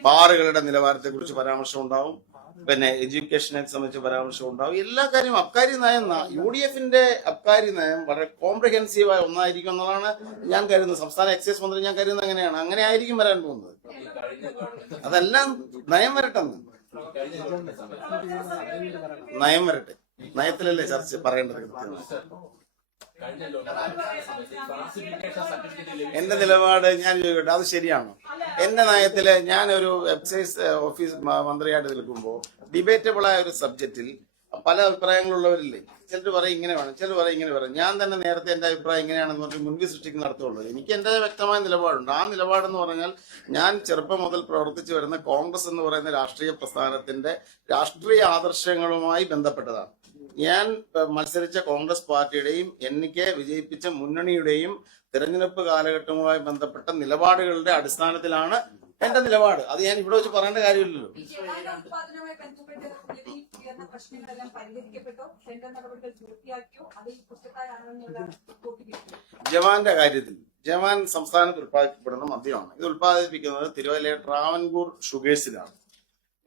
ബാറുകളുടെ നിലവാരത്തെ കുറിച്ച് പരാമർശം ഉണ്ടാവും. പിന്നെ എഡ്യൂക്കേഷനെ സംബന്ധിച്ച് പരാമർശം ഉണ്ടാവും. എല്ലാ കാര്യവും അബ്കാരി നയം, UDFന്റെ അബ്കാരി നയം വളരെ കോംപ്രിഹെൻസീവായ ഒന്നായിരിക്കും എന്നതാണ് ഞാൻ കരുതുന്നത്. സംസ്ഥാന എക്സൈസ് മന്ത്രി ഞാൻ കരുതുന്നത് അങ്ങനെയാണ്. അങ്ങനെ ആയിരിക്കും വരാൻ പോകുന്നത്. അതെല്ലാം നയം വരട്ടെ, നയം വരട്ടെ. നയത്തിലല്ലേ ചർച്ച പറയേണ്ടത്. എന്റെ നിലപാട് ഞാൻ ചോദിക്കട്ടെ, അത് ശരിയാണോ? എന്റെ നയത്തില് ഞാനൊരു എക്സൈസ് ഓഫീസ് മന്ത്രിയായിട്ട് നിൽക്കുമ്പോൾ ഡിബേറ്റബിൾ ആയ ഒരു സബ്ജക്റ്റിൽ പല അഭിപ്രായങ്ങളുള്ളവരില്ലേ? ചിലർ പറയും ഇങ്ങനെ വേണം, ചിലർ പറയും ഇങ്ങനെ പറയും. ഞാൻ തന്നെ നേരത്തെ എന്റെ അഭിപ്രായം ഇങ്ങനെയാണെന്ന് പറഞ്ഞ് മുൻപ് സൃഷ്ടിക്കുന്ന നടത്തുള്ളൂ. എനിക്ക് എന്റെ വ്യക്തമായ നിലപാടുണ്ട്. ആ നിലപാടെന്ന് പറഞ്ഞാൽ ഞാൻ ചെറുപ്പം മുതൽ പ്രവർത്തിച്ചു വരുന്ന കോൺഗ്രസ് എന്ന് പറയുന്ന രാഷ്ട്രീയ പ്രസ്ഥാനത്തിന്റെ രാഷ്ട്രീയ ആദർശങ്ങളുമായി ബന്ധപ്പെട്ടതാണ്. ഞാൻ മത്സരിച്ച കോൺഗ്രസ് പാർട്ടിയുടെയും എനിക്ക് വിജയിപ്പിച്ച മുന്നണിയുടെയും തിരഞ്ഞെടുപ്പ് കാലഘട്ടവുമായി ബന്ധപ്പെട്ട നിലപാടുകളുടെ അടിസ്ഥാനത്തിലാണ് എന്റെ നിലപാട്. അത് ഞാൻ ഇവിടെ വെച്ച് പറയേണ്ട കാര്യമില്ലല്ലോ. ജവാന്റെ കാര്യത്തിൽ, ജവാൻ സംസ്ഥാനത്ത് ഉത്പാദിപ്പിക്കപ്പെടുന്ന മദ്യമാണ്. ഇത് ഉത്പാദിപ്പിക്കുന്നത് തിരുവല്ലയിലെ ട്രാവൻകൂർ ഷുഗേഴ്സിലാണ്.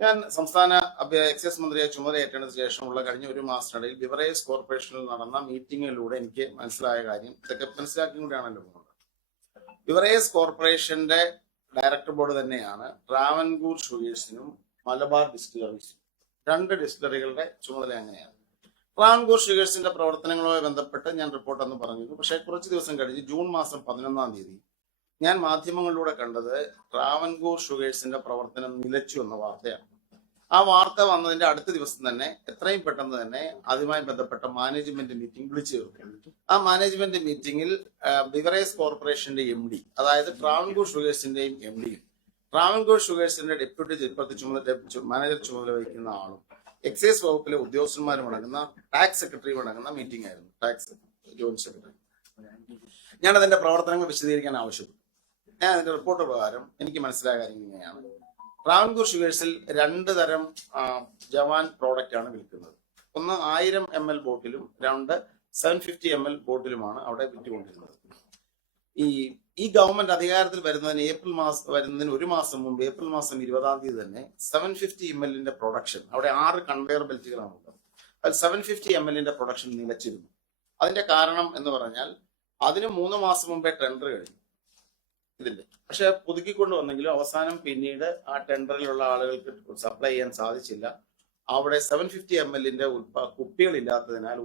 ഞാൻ സംസ്ഥാന എക്സൈസ് മന്ത്രിയെ ചുമതലയേറ്റതിനു ശേഷമുള്ള കഴിഞ്ഞ ഒരു മാസത്തിനിടയിൽ ബിവറേജ് കോർപ്പറേഷനിൽ നടന്ന മീറ്റിംഗിലൂടെ എനിക്ക് മനസ്സിലായ കാര്യം, ഇതൊക്കെ മനസ്സിലാക്കി കൂടെയാണല്ലോ പോകുന്നത്. ബിവറേജ് കോർപ്പറേഷന്റെ ഡയറക്ടർ ബോർഡ് തന്നെയാണ് ട്രാവൻകൂർ ഷുഗേഴ്സിനും മലബാർ ഡിസ്റ്റിലറീസിനും, 2 ഡിസ്റ്റിലറികളുടെ ചുമതല അങ്ങനെയാണ്. ട്രാവൻകൂർ ഷുഗേഴ്സിന്റെ പ്രവർത്തനങ്ങളുമായി ബന്ധപ്പെട്ട് ഞാൻ റിപ്പോർട്ടെന്ന് പറഞ്ഞിരുന്നു. പക്ഷേ കുറച്ച് ദിവസം കഴിഞ്ഞ് ജൂൺ മാസം 11-ാം തീയതി ഞാൻ മാധ്യമങ്ങളിലൂടെ കണ്ടത് ട്രാവൻകൂർ ഷുഗേഴ്സിന്റെ പ്രവർത്തനം നിലച്ചു എന്ന വാർത്തയാണ്. ആ വാർത്ത വന്നതിന്റെ അടുത്ത ദിവസം തന്നെ എത്രയും പെട്ടെന്ന് തന്നെ അതുമായി ബന്ധപ്പെട്ട മാനേജ്മെന്റ് മീറ്റിംഗ് വിളിച്ചു ചേർത്തു. ആ മാനേജ്മെന്റ് മീറ്റിംഗിൽ ബിവറേജ് കോർപ്പറേഷന്റെ MD, അതായത് ട്രാവൻകൂർ ഷുഗേഴ്സിന്റെയും MDയും ട്രാവൻകൂർ ഷുഗേഴ്സിന്റെ ഡെപ്യൂട്ടി മാനേജർ ചുമതല വഹിക്കുന്ന ആളും എക്സൈസ് വകുപ്പിലെ ഉദ്യോഗസ്ഥന്മാരും അടങ്ങുന്ന ടാക്സ് സെക്രട്ടറിയും അടങ്ങുന്ന മീറ്റിംഗ് ആയിരുന്നു. Tax joint secretary. ഞാൻ അതിന്റെ പ്രവർത്തനങ്ങൾ വിശദീകരിക്കാൻ ആവശ്യപ്പെട്ടു. ഞാൻ അതിന്റെ റിപ്പോർട്ട് പ്രകാരം എനിക്ക് മനസ്സിലായ കാര്യം ഇങ്ങനെയാണ്. ട്രാവൻകൂർ ഷുഗേഴ്സിൽ 2 തരം ജവാൻ പ്രോഡക്റ്റ് ആണ് വിൽക്കുന്നത്. ഒന്ന് 1000 ml ബോട്ടിലും 2 750 ml ബോട്ടിലുമാണ് അവിടെ വിറ്റുകൊണ്ടിരുന്നത്. ഈ ഗവൺമെന്റ് അധികാരത്തിൽ വരുന്നതിന് ഒരു മാസം മുമ്പ് ഏപ്രിൽ മാസം 20-ാം തീയതി തന്നെ 750 ml പ്രൊഡക്ഷൻ, അവിടെ 6 കൺവെയർ ബെൽറ്റുകളാണ് ഉള്ളത്. അതിൽ 750 ml പ്രൊഡക്ഷൻ നിലച്ചിരുന്നു. അതിന്റെ കാരണം എന്ന് പറഞ്ഞാൽ അതിന് 3 മാസം മുമ്പേ ടെൻഡർ കഴിഞ്ഞു ഇതിന്റെ. പക്ഷെ പുതുക്കിക്കൊണ്ട് വന്നെങ്കിലും അവസാനം പിന്നീട് ആ ടെൻഡറിലുള്ള ആളുകൾക്ക് സപ്ലൈ ചെയ്യാൻ സാധിച്ചില്ല. അവിടെ 750 ml കുപ്പികൾ ഇല്ലാത്തതിനാൽ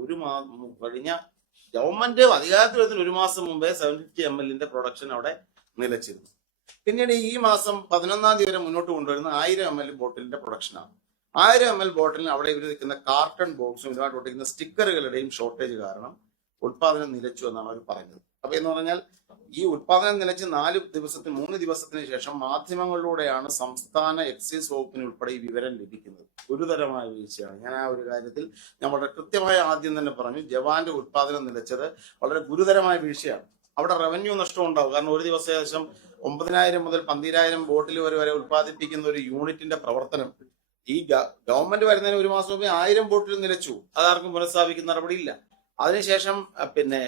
കഴിഞ്ഞ ഗവൺമെന്റ് അധികാരത്തിൽ വരുന്നതിന് 1 മാസം മുമ്പേ 750 ml പ്രൊഡക്ഷൻ അവിടെ നിലച്ചിരുന്നു. പിന്നീട് ഈ മാസം 11-ാം തീയതി വരെ മുന്നോട്ട് കൊണ്ടുവരുന്ന 1000 ml ബോട്ടിലിന്റെ പ്രൊഡക്ഷനാണ്. 1000 ml ബോട്ടിലിന് അവിടെ ഇവർ നിൽക്കുന്ന കാർട്ടൺ ബോക്സും ഇതുമായിട്ട് ഒട്ടിക്കുന്ന സ്റ്റിക്കറുകളുടെയും ഷോർട്ടേജ് കാരണം ഉത്പാദനം നിലച്ചു എന്നാണ് അവർ പറഞ്ഞത്. അപ്പൊ എന്ന് പറഞ്ഞാൽ ഈ ഉത്പാദനം നിലച്ച് 3 ദിവസത്തിന് ശേഷം മാധ്യമങ്ങളിലൂടെയാണ് സംസ്ഥാന എക്സൈസ് വകുപ്പിന് ഉൾപ്പെടെ ഈ വിവരം ലഭിക്കുന്നത്. ഗുരുതരമായ വീഴ്ചയാണ്. ഞാൻ ആ ഒരു കാര്യത്തിൽ ഞാൻ വളരെ കൃത്യമായ ആദ്യം തന്നെ പറഞ്ഞു, ജവാന്റെ ഉത്പാദനം നിലച്ചത് വളരെ ഗുരുതരമായ വീഴ്ചയാണ്. അവിടെ റവന്യൂ നഷ്ടം ഉണ്ടാവും. കാരണം ഒരു ദിവസം ഏകദേശം 9,000 മുതൽ 12,000 ബോട്ടിൽ വരെ ഉത്പാദിപ്പിക്കുന്ന ഒരു യൂണിറ്റിന്റെ പ്രവർത്തനം ഈ ഗവൺമെന്റ് വരുന്നതിന് ഒരു മാസം മുമ്പേ 1000 ബോട്ടിൽ നിലച്ചു. അതാർക്കും പുനഃസ്ഥാപിക്കുന്ന നടപടിയില്ല. അതിനുശേഷം പിന്നെ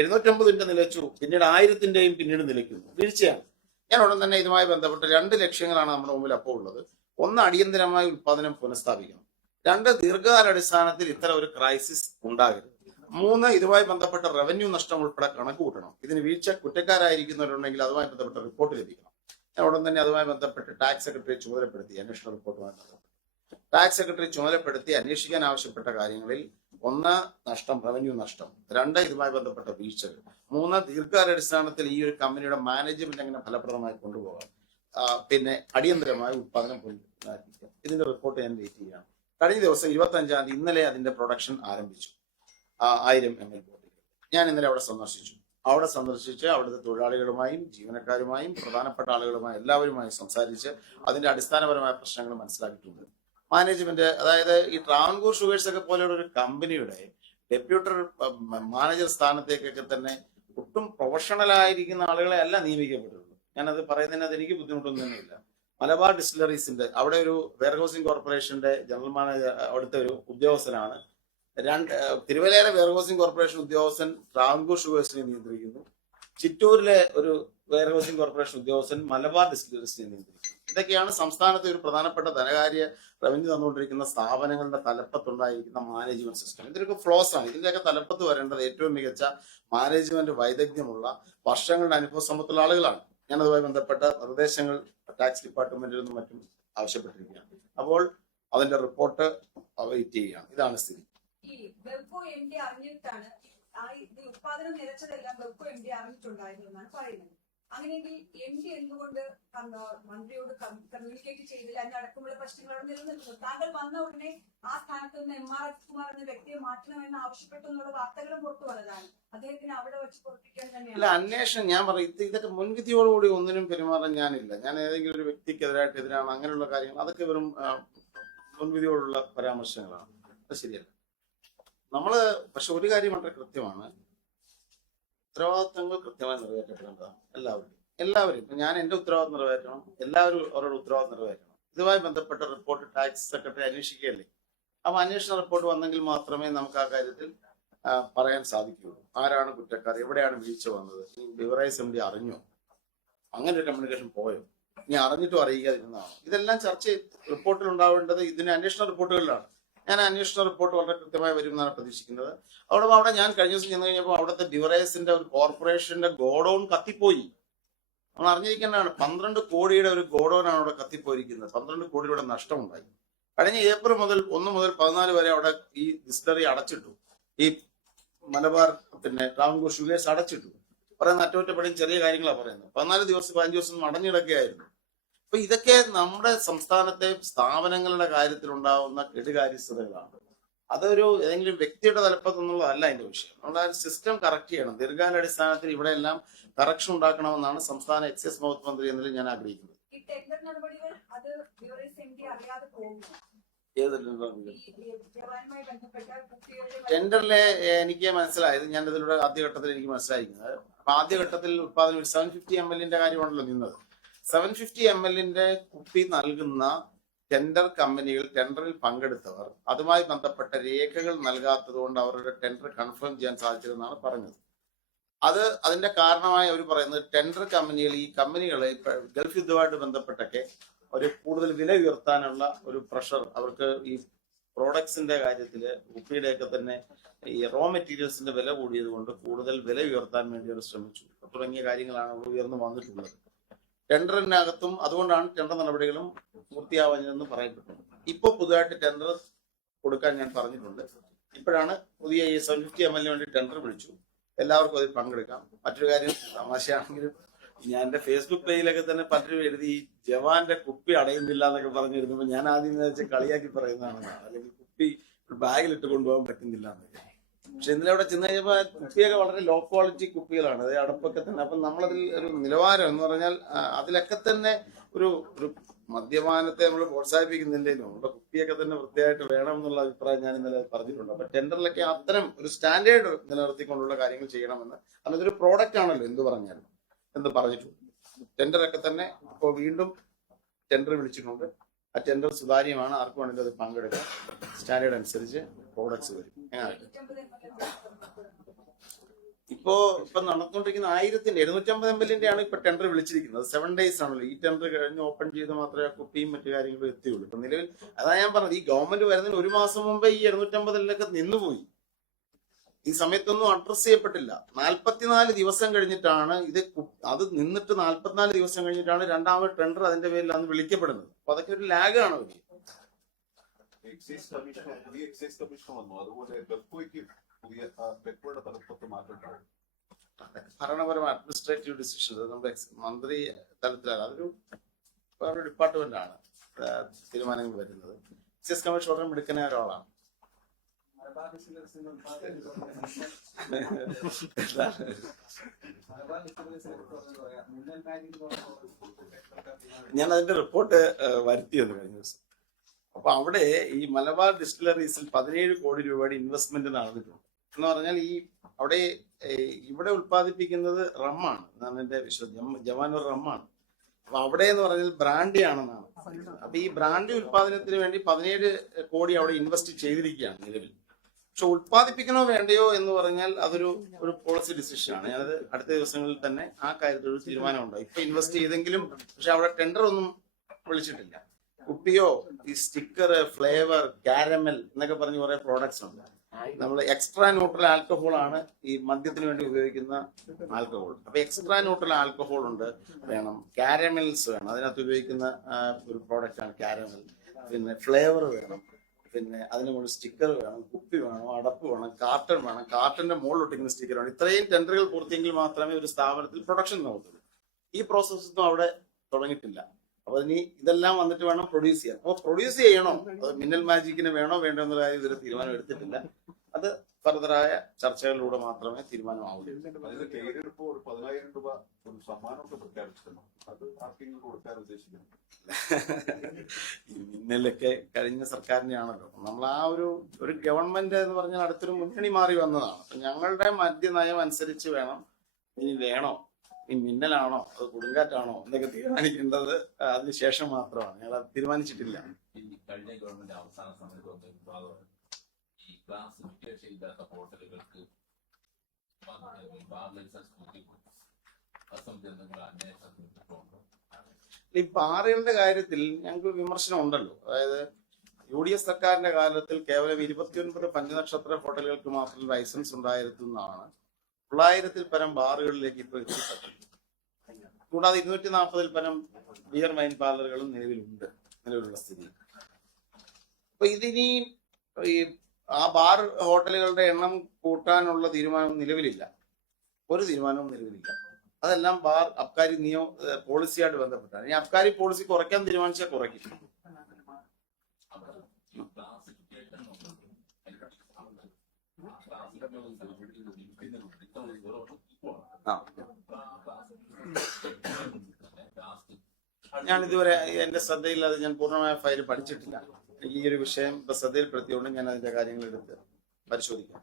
750 നിലച്ചു, പിന്നീട് 1000 പിന്നീട് നിലയ്ക്കുന്നു. വീഴ്ചയാണ്. ഞാൻ ഉടൻ തന്നെ ഇതുമായി ബന്ധപ്പെട്ട് 2 ലക്ഷ്യങ്ങളാണ് നമ്മുടെ മുമ്പിൽ അപ്പോൾ ഉള്ളത്. ഒന്ന്, അടിയന്തരമായി ഉത്പാദനം പുനഃസ്ഥാപിക്കണം. 2, ദീർഘകാലാടിസ്ഥാനത്തിൽ ഇത്തരം ഒരു ക്രൈസിസ് ഉണ്ടാകരുത്. 3, ഇതുമായി ബന്ധപ്പെട്ട റവന്യൂ നഷ്ടം ഉൾപ്പെടെ കണക്ക് കൂട്ടണം. ഇതിന് കുറ്റക്കാരായിരിക്കുന്നവരുണ്ടെങ്കിൽ അതുമായി ബന്ധപ്പെട്ട റിപ്പോർട്ട് ലഭിക്കണം. ഞാൻ ഉടൻ തന്നെ അതുമായി ബന്ധപ്പെട്ട് ടാക്സ് സെക്രട്ടറിയെ ചുമതലപ്പെടുത്തി അന്വേഷണ റിപ്പോർട്ടുമായി ടാക്സ് സെക്രട്ടറി ചുമതലപ്പെടുത്തി അന്വേഷിക്കാൻ ആവശ്യപ്പെട്ട കാര്യങ്ങളിൽ 1, നഷ്ടം, റവന്യൂ നഷ്ടം. 2, ഇതുമായി ബന്ധപ്പെട്ട വീഴ്ചകൾ. 3, ദീർഘകാലാടിസ്ഥാനത്തിൽ ഈ ഒരു കമ്പനിയുടെ മാനേജ്മെന്റ് എങ്ങനെ ഫലപ്രദമായി കൊണ്ടുപോകാം. പിന്നെ അടിയന്തരമായി ഉത്പാദനം പുനഃസ്ഥാപിക്കുക. ഇതിന്റെ റിപ്പോർട്ട് ഞാൻ വെയിറ്റ് ചെയ്യുകയാണ്. കഴിഞ്ഞ ദിവസം 25-ാം തീയതി ഇന്നലെ അതിന്റെ പ്രൊഡക്ഷൻ ആരംഭിച്ചു. 1000 ml ബോട്ടിൽ. ഞാൻ ഇന്നലെ അവിടെ സന്ദർശിച്ച് അവിടുത്തെ തൊഴിലാളികളുമായും ജീവനക്കാരുമായും പ്രധാനപ്പെട്ട ആളുകളുമായും എല്ലാവരുമായും സംസാരിച്ച് അതിന്റെ അടിസ്ഥാനപരമായ പ്രശ്നങ്ങൾ മനസ്സിലാക്കിയിട്ടുണ്ട്. മാനേജ്മെന്റ്, അതായത് ഈ ട്രാവൻകൂർ ഷുഗേഴ്സ് ഒക്കെ പോലെയുള്ള ഒരു കമ്പനിയുടെ ഡെപ്യൂട്ടർ മാനേജർ സ്ഥാനത്തേക്കൊക്കെ തന്നെ ഒട്ടും പ്രൊഫഷണൽ ആയിരിക്കുന്ന ആളുകളെ അല്ല നിയമിക്കപ്പെട്ടിട്ടുള്ളൂ. ഞാനത് പറയുന്നതിനകത്ത് എനിക്ക് ബുദ്ധിമുട്ടൊന്നും തന്നെയില്ല. മലബാർ ഡിസ്റ്റിലറീസിന്റെ അവിടെ ഒരു വെയർഹൗസിംഗ് കോർപ്പറേഷന്റെ ജനറൽ മാനേജർ, അവിടുത്തെ ഒരു ഉദ്യോഗസ്ഥനാണ്. തിരുവല്ലയിലെ വെയർഹൗസിംഗ് കോർപ്പറേഷൻ ഉദ്യോഗസ്ഥൻ ട്രാവൻകൂർ ഷുഗേഴ്സിനെ നിയന്ത്രിക്കുന്നു. ചിറ്റൂരിലെ ഒരു വെയർഹൗസിംഗ് കോർപ്പറേഷൻ ഉദ്യോഗസ്ഥൻ മലബാർ ഡിസ്റ്റിലറീസിനെ നിയന്ത്രിക്കുന്നു. ഇതൊക്കെയാണ് സംസ്ഥാനത്തെ ഒരു പ്രധാനപ്പെട്ട ധനകാര്യ റവന്യൂ തന്നുകൊണ്ടിരിക്കുന്ന സ്ഥാപനങ്ങളുടെ തലപ്പത്തുണ്ടായിരിക്കുന്ന മാനേജ്മെന്റ് സിസ്റ്റം. ഇതിനൊക്കെ ഫ്ലോസ് ആണ്. ഇതിന്റെയൊക്കെ തലപ്പത്ത് വരേണ്ടത് ഏറ്റവും മികച്ച മാനേജ്മെന്റ് വൈദഗ്ധ്യമുള്ള വർഷങ്ങളുടെ അനുഭവ സമ്പത്തുള്ള ആളുകളാണ്. ഞാൻ അതുമായി ബന്ധപ്പെട്ട നിർദ്ദേശങ്ങൾ ടാക്സ് ഡിപ്പാർട്ട്മെന്റിൽ നിന്നും മറ്റും ആവശ്യപ്പെട്ടിരിക്കുകയാണ്. അപ്പോൾ അതിന്റെ റിപ്പോർട്ട് വെയിറ്റ് ചെയ്യുകയാണ്. ഇതാണ് സ്ഥിതി. ഈ വെബ്കോ എംഡി അറിഞ്ഞിട്ടാണ് ഉത്പാദനം നിലച്ചതെല്ലാം വെബ്കോ എംഡി അറിഞ്ഞിട്ടുണ്ടായിരുന്നു എന്നാണ് പറയുന്നത്. അങ്ങനെയെങ്കിൽ എംഡി എന്തുകൊണ്ട് മന്ത്രിയോട് കമ്മ്യൂണിക്കേറ്റ് ചെയ്തില്ല എന്നടക്കമുള്ള പ്രശ്നങ്ങളോട് നിലനിൽക്കുന്നു. താങ്കൾ വന്ന ഉടനെ ആ സ്ഥാനത്ത് നിന്ന് MR കുമാർ എന്ന വ്യക്തിയെ മാറ്റണമെന്ന് ആവശ്യപ്പെട്ടു എന്നുള്ള വാർത്തകളും പുറത്തു വന്നതാണ്. അദ്ദേഹത്തിന് അവിടെ വെച്ച് പൊറപ്പിക്കാൻ തന്നെയാണ് അന്വേഷണം. ഞാൻ പറയും, ഇതൊക്കെ മുൻവിധിയോടുകൂടി ഒന്നിനും പെരുമാറാൻ ഞാനില്ല. ഞാൻ ഏതെങ്കിലും ഒരു വ്യക്തിക്കെതിരായിട്ട് എതിരാണ് അങ്ങനെയുള്ള കാര്യങ്ങൾ, അതൊക്കെ വെറും മുൻവിധിയോടുള്ള പരാമർശങ്ങളാണ്. അത് ശരിയല്ല. പക്ഷെ ഒരു കാര്യം വളരെ കൃത്യമാണ്, ഉത്തരവാദിത്തങ്ങൾ കൃത്യമായി നിറവേറ്റപ്പെടേണ്ടതാണ്. എല്ലാവരും ഇപ്പൊ ഞാൻ എന്റെ ഉത്തരവാദിത്തം നിറവേറ്റണം, എല്ലാവരും അവരുടെ ഉത്തരവാദിത്തം നിറവേറ്റണം. ഇതുമായി ബന്ധപ്പെട്ട റിപ്പോർട്ട് ടാക്സ് സെക്രട്ടറി അന്വേഷിക്കുകയല്ലേ. അപ്പൊ അന്വേഷണ റിപ്പോർട്ട് വന്നെങ്കിൽ മാത്രമേ നമുക്ക് ആ കാര്യത്തിൽ പറയാൻ സാധിക്കുകയുള്ളൂ. ആരാണ് കുറ്റക്കാർ, എവിടെയാണ് വീഴ്ച വന്നത്, ഈ ബിവറേജ് എംഡി അറിഞ്ഞോ, അങ്ങനെ ഒരു കമ്മ്യൂണിക്കേഷൻ പോയോ, ഇനി അറിഞ്ഞിട്ടും അറിയിക്കാതിരുന്നതാണ്. ഇതെല്ലാം റിപ്പോർട്ടിൽ ഉണ്ടാവേണ്ടത് ഇതിന് അന്വേഷണ റിപ്പോർട്ടുകളിലാണ്. ഞാൻ അന്വേഷണ റിപ്പോർട്ട് വളരെ കൃത്യമായി വരുമെന്നാണ് പ്രതീക്ഷിക്കുന്നത്. അവിടെ ഞാൻ കഴിഞ്ഞ ദിവസം ചെന്ന് കഴിഞ്ഞപ്പോൾ അവിടുത്തെ ബിവറേജിന്റെ ഒരു കോർപ്പറേഷന്റെ ഗോഡൌൺ കത്തിപ്പോയി. നമ്മൾ അറിഞ്ഞിരിക്കേണ്ടതാണ്, 12 കോടിയുടെ ഒരു ഗോഡൌൺ ആണ് അവിടെ കത്തിപ്പോയിരിക്കുന്നത്. 12 കോടി രൂപയുടെ നഷ്ടമുണ്ടായി. കഴിഞ്ഞ ഏപ്രിൽ 1 മുതൽ 14 വരെ അവിടെ ഈ ഡിസ്റ്റിലറി അടച്ചിട്ടു. ഈ മലബാർ ട്രാവൻകൂർ ഷുഗേഴ്സ് അടച്ചിട്ടു. പറയുന്ന അറ്റകുറ്റപ്പണിയും ചെറിയ കാര്യങ്ങളാണ് പറയുന്നത്. 14 ദിവസം 15 ദിവസം അടഞ്ഞിടക്കുകയായിരുന്നു. അപ്പൊ ഇതൊക്കെ നമ്മുടെ സംസ്ഥാനത്തെ സ്ഥാപനങ്ങളുടെ കാര്യത്തിൽ ഉണ്ടാവുന്ന കെടുകാര്യസ്ഥതകളാണ്. അതൊരു ഏതെങ്കിലും വ്യക്തിയുടെ തലപ്പത്തൊന്നുള്ളതല്ല അതിന്റെ വിഷയം. നമ്മുടെ സിസ്റ്റം കറക്റ്റ് ചെയ്യണം. ദീർഘകാലാടിസ്ഥാനത്തിൽ ഇവിടെ എല്ലാം കറക്ഷൻ ഉണ്ടാക്കണമെന്നാണ് സംസ്ഥാന എക്സൈസ് വകുപ്പ് മന്ത്രി എന്നതിൽ ഞാൻ ആഗ്രഹിക്കുന്നത്. ടെൻഡറിലെ എനിക്ക് മനസ്സിലായത്, ഞാൻ ഇതിലൂടെ ആദ്യഘട്ടത്തിൽ എനിക്ക് മനസ്സിലായിരിക്കുന്നത്, അപ്പൊ ആദ്യഘട്ടത്തിൽ ഉത്പാദനം 750 ml കാര്യമാണല്ലോ നിന്നത്. 750 ml കുപ്പി നൽകുന്ന ടെൻഡർ കമ്പനികൾ, ടെൻഡറിൽ പങ്കെടുത്തവർ അതുമായി ബന്ധപ്പെട്ട രേഖകൾ നൽകാത്തത് കൊണ്ട് അവരുടെ ടെൻഡർ കൺഫേം ചെയ്യാൻ സാധിച്ചതെന്നാണ് പറഞ്ഞത്. അതിന്റെ കാരണമായി അവർ പറയുന്നത് ടെൻഡർ കമ്പനികൾ, ഈ കമ്പനികളെ ഗൾഫ് യുദ്ധവുമായിട്ട് ബന്ധപ്പെട്ടൊക്കെ ഒരു കൂടുതൽ വില ഉയർത്താനുള്ള ഒരു പ്രഷർ അവർക്ക് ഈ പ്രോഡക്ട്സിന്റെ കാര്യത്തില് കുപ്പിയുടെയൊക്കെ തന്നെ ഈ റോ മെറ്റീരിയൽസിന്റെ വില കൂടിയത് കൊണ്ട് കൂടുതൽ വില ഉയർത്താൻ വേണ്ടി അവർ ശ്രമിച്ചു തുടങ്ങിയ കാര്യങ്ങളാണ് ഉയർന്നു വന്നിട്ടുള്ളത്. ടെൻഡറിനകത്തും അതുകൊണ്ടാണ് ടെൻഡർ നടപടികളും പൂർത്തിയാവാഞ്ഞതെന്ന് പറയപ്പെട്ടത്. ഇപ്പോൾ പുതുതായിട്ട് ടെൻഡർ കൊടുക്കാൻ ഞാൻ പറഞ്ഞിട്ടുണ്ട്. ഇപ്പോഴാണ് പുതിയ ഈ 750 ml വേണ്ടി ടെൻഡർ വിളിച്ചു. എല്ലാവർക്കും അതിൽ പങ്കെടുക്കാം. മറ്റൊരു കാര്യം, തമാശയാണെങ്കിലും ഞാൻ എന്റെ ഫേസ്ബുക്ക് പേജിലൊക്കെ തന്നെ പലരും എഴുതി ജവാന്റെ കുപ്പി അടയുന്നില്ല എന്നൊക്കെ പറഞ്ഞിരുന്നപ്പോൾ ഞാൻ ആദ്യം വെച്ച് കളിയാക്കി പറയുന്നതാണ്, അല്ലെങ്കിൽ കുപ്പി ബാഗിലിട്ട് കൊണ്ടുപോകാൻ പറ്റുന്നില്ല എന്നൊക്കെ. പക്ഷെ ഇന്നലെ അവിടെ ചെന്ന് കഴിഞ്ഞപ്പോൾ കുപ്പിയൊക്കെ വളരെ ലോ ക്വാളിറ്റി കുപ്പികളാണ്, അത് അടപ്പൊക്കെ തന്നെ. അപ്പം നമ്മളതിൽ ഒരു നിലവാരം എന്ന് പറഞ്ഞാൽ അതിലൊക്കെ തന്നെ ഒരു ഒരു മദ്യപാനത്തെ നമ്മൾ പ്രോത്സാഹിപ്പിക്കുന്നില്ലേലും നമ്മുടെ കുപ്പിയൊക്കെ തന്നെ വൃത്തിയായിട്ട് വേണം എന്നുള്ള അഭിപ്രായം ഞാൻ ഇന്നലെ പറഞ്ഞിട്ടുണ്ട്. അപ്പൊ ടെൻഡറിലൊക്കെ അത്തരം ഒരു സ്റ്റാൻഡേർഡ് നിലനിർത്തിക്കൊണ്ടുള്ള കാര്യങ്ങൾ ചെയ്യണമെന്ന്. കാരണം ഇതൊരു പ്രോഡക്റ്റ് ആണല്ലോ എന്ത് പറഞ്ഞാലും എന്ന് പറഞ്ഞിട്ടുണ്ട്. ടെൻഡറൊക്കെ തന്നെ ഇപ്പോൾ വീണ്ടും ടെൻഡർ വിളിച്ചിട്ടുണ്ട്. ആ ടെൻഡർ സുതാര്യമാണ്, ആർക്കും വേണമെങ്കിലും അത് പങ്കെടുക്കാം. സ്റ്റാൻഡേർഡ് അനുസരിച്ച് പ്രോഡക്ട്സ് വരും. ഇപ്പോ നടന്നുകൊണ്ടിരിക്കുന്ന 750 ml ആണ് ഇപ്പൊ ടെൻഡർ വിളിച്ചിരിക്കുന്നത്. 7 days ആണല്ലോ. ഈ ടെൻഡർ കഴിഞ്ഞ് ഓപ്പൺ ചെയ്ത് മാത്രമേ കുപ്പിയും മറ്റു കാര്യങ്ങളും എത്തിയുള്ളൂ. ഇപ്പൊ നിലവിൽ അതാ ഞാൻ പറഞ്ഞത്, ഈ ഗവൺമെന്റ് വരുന്നതിന് 1 മാസം മുമ്പേ ഈ 750 നിന്നുപോയി. ഈ സമയത്തൊന്നും അഡ്രസ് ചെയ്യപ്പെട്ടില്ല. 44 ദിവസം കഴിഞ്ഞിട്ടാണ് അത് നിന്നിട്ട് 44 ദിവസം കഴിഞ്ഞിട്ടാണ് രണ്ടാമത് ടെൻഡർ അതിന്റെ പേരിൽ അന്ന് വിളിക്കപ്പെടുന്നത്. അപ്പൊ അതൊക്കെ ഒരു ലാഗാണ്. എക്സൈസ് കമ്മീഷൻ വന്നു, അതുപോലെ പുതിയ ബെക്കോയുടെ തലപ്പത്ത് മാറ്റം. ഭരണപരമായ അഡ്മിനിസ്ട്രേറ്റീവ് ഡിസിഷൻ നമ്മുടെ മന്ത്രി തലത്തിലാണ്, അതൊരു ഡിപ്പാർട്ട്മെന്റ് ആണ് തീരുമാനങ്ങൾ വരുന്നത്. എക്സൈസ് കമ്മീഷൻ വളരെ മിടുക്കനായ ഒരാളാണ്. ഞാൻ അതിന്റെ റിപ്പോർട്ട് വരുത്തിയത് കഴിഞ്ഞ ദിവസം. അപ്പൊ അവിടെ ഈ മലബാർ ഡിസ്റ്റിലറീസിൽ 17 കോടി രൂപയുടെ ഇൻവെസ്റ്റ്മെന്റ് നടന്നിട്ടുണ്ട്. എന്ന് പറഞ്ഞാൽ ഇവിടെ ഉത്പാദിപ്പിക്കുന്നത് റമ്മാണ് എന്നാണ് എന്റെ വിശ്വാസം. ജവാനൂർ റമ്മാണ്. അപ്പൊ അവിടെ എന്ന് പറഞ്ഞാൽ ബ്രാൻഡി ആണെന്നാണ്. അപ്പൊ ഈ ബ്രാൻഡി ഉത്പാദനത്തിന് വേണ്ടി 17 കോടി അവിടെ ഇൻവെസ്റ്റ് ചെയ്തിരിക്കുകയാണ് നിലവിൽ. പക്ഷെ ഉത്പാദിപ്പിക്കണോ വേണ്ടയോ എന്ന് പറഞ്ഞാൽ അതൊരു പോളിസി ഡിസിഷനാണ്. ഞാനത് അടുത്ത ദിവസങ്ങളിൽ തന്നെ ആ കാര്യത്തിൽ ഒരു തീരുമാനമുണ്ടായി. ഇപ്പൊ ഇൻവെസ്റ്റ് ചെയ്തെങ്കിലും പക്ഷെ അവിടെ ടെൻഡർ ഒന്നും വിളിച്ചിട്ടില്ല. കുപ്പിയോ ഈ സ്റ്റിക്കർ, ഫ്ലേവർ, കാരമൽ എന്നൊക്കെ പറഞ്ഞ് കുറെ പ്രോഡക്ട്സ് ഉണ്ട്. നമ്മൾ എക്സ്ട്രാ ന്യൂട്രൽ ആൽക്കഹോൾ ആണ് ഈ മദ്യത്തിന് വേണ്ടി ഉപയോഗിക്കുന്ന ആൽക്കഹോൾ. അപ്പൊ എക്സ്ട്രാ ന്യൂട്രൽ ആൽക്കഹോൾ ഉണ്ട്, വേണം. കാരമൽസ് വേണം, അതിനകത്ത് ഉപയോഗിക്കുന്ന ഒരു പ്രോഡക്റ്റ് ആണ് കാരമൽ. പിന്നെ ഫ്ലേവർ വേണം, പിന്നെ അതിന് മുകളിൽ സ്റ്റിക്കർ വേണം, കുപ്പി വേണം, അടപ്പ് വേണം, കാർട്ടൺ വേണം, കാർട്ടന്റെ മുകളിൽ ഒട്ടിക്കുന്ന സ്റ്റിക്കർ വേണം. ഇത്രയും ടെൻഡറുകൾ പൂർത്തിയെങ്കിൽ മാത്രമേ ഒരു സ്ഥാപനത്തിൽ പ്രൊഡക്ഷൻ നടത്തുള്ളൂ. ഈ പ്രോസസ് ഒന്നും അവിടെ തുടങ്ങിയിട്ടില്ല. അപ്പൊ ഇനി ഇതെല്ലാം വന്നിട്ട് വേണം പ്രൊഡ്യൂസ് ചെയ്യാൻ. അപ്പൊ പ്രൊഡ്യൂസ് ചെയ്യണോ, അത് മിന്നൽ മാജിക്കിന് വേണോ വേണ്ടോ എന്നുള്ള കാര്യം ഇതൊരു തീരുമാനം എടുത്തിട്ടില്ല. അത് ഫർദറായ ചർച്ചകളിലൂടെ മാത്രമേ തീരുമാനമാവുള്ളൂ. അതിന് പേരിപ്പോ ഒരു 10,000 രൂപ ഒരു സമ്മാനമൊക്കെ പ്രഖ്യാപിച്ചിട്ടുണ്ട്. അത് ആർക്കെങ്കിലും കൊടുക്കാൻ ഉദ്ദേശിക്കുന്നു. ഈ മിന്നലൊക്കെ കഴിഞ്ഞ സർക്കാരിന്റെ ആണല്ലോ. നമ്മൾ ആ ഒരു ഗവൺമെന്റ് എന്ന് പറഞ്ഞാൽ അടുത്തൊരു മുന്നണി മാറി വന്നതാണ്. അപ്പൊ ഞങ്ങളുടെ മദ്യനയം അനുസരിച്ച് വേണം, ഇനി വേണോ, ഈ മിന്നലാണോ അത് കൊടുങ്കാറ്റാണോ എന്നൊക്കെ തീരുമാനിക്കേണ്ടത് അതിനുശേഷം മാത്രമാണ്. ഞങ്ങൾ അത് തീരുമാനിച്ചിട്ടില്ല. ഈ കഴിഞ്ഞ ഗവൺമെന്റ് അവസാന സമയത്ത് ഈ ക്ലാസിഫിക്കേഷൻ ഇല്ലാത്ത ഹോട്ടലുകൾക്ക് ഈ ബാറുകളുടെ കാര്യത്തിൽ ഞങ്ങൾക്ക് വിമർശനം ഉണ്ടല്ലോ. അതായത് UDF സർക്കാരിന്റെ കാലത്തിൽ കേവലം 29 പഞ്ചനക്ഷത്ര ഹോട്ടലുകൾക്ക് മാത്രം ലൈസൻസ് ഉണ്ടായിരുന്നതാണ് 900-ൽ പരം ബാറുകളിലേക്ക് ഇപ്പോൾ എത്തിപ്പെട്ടു. കൂടാതെ 240-ൽ പരം ബിയർ വൈൻ പാർലറുകളും നിലവിലുള്ള സ്ഥിതി. അപ്പൊ ഇതിനി ഈ ആ ബാർ ഹോട്ടലുകളുടെ എണ്ണം കൂട്ടാനുള്ള തീരുമാനം നിലവിലില്ല. ഒരു തീരുമാനവും നിലവിലില്ല. അതെല്ലാം ബാർ അബ്കാരി പോളിസിയായിട്ട് ബന്ധപ്പെട്ടാണ്. ഈ അബ്കാരി പോളിസി കുറയ്ക്കാൻ തീരുമാനിച്ചാൽ കുറയ്ക്കും. ഞാൻ ഇതുവരെ എന്റെ ശ്രദ്ധയിൽ അത് ഞാൻ പൂർണ്ണമായ ഫയൽ പഠിച്ചിട്ടില്ല. ഈ ഒരു വിഷയം ഇപ്പൊ ശ്രദ്ധയിൽപ്പെടുത്തിയോണ്ട് ഞാൻ അതിന്റെ കാര്യങ്ങൾ എടുത്ത് പരിശോധിക്കാം.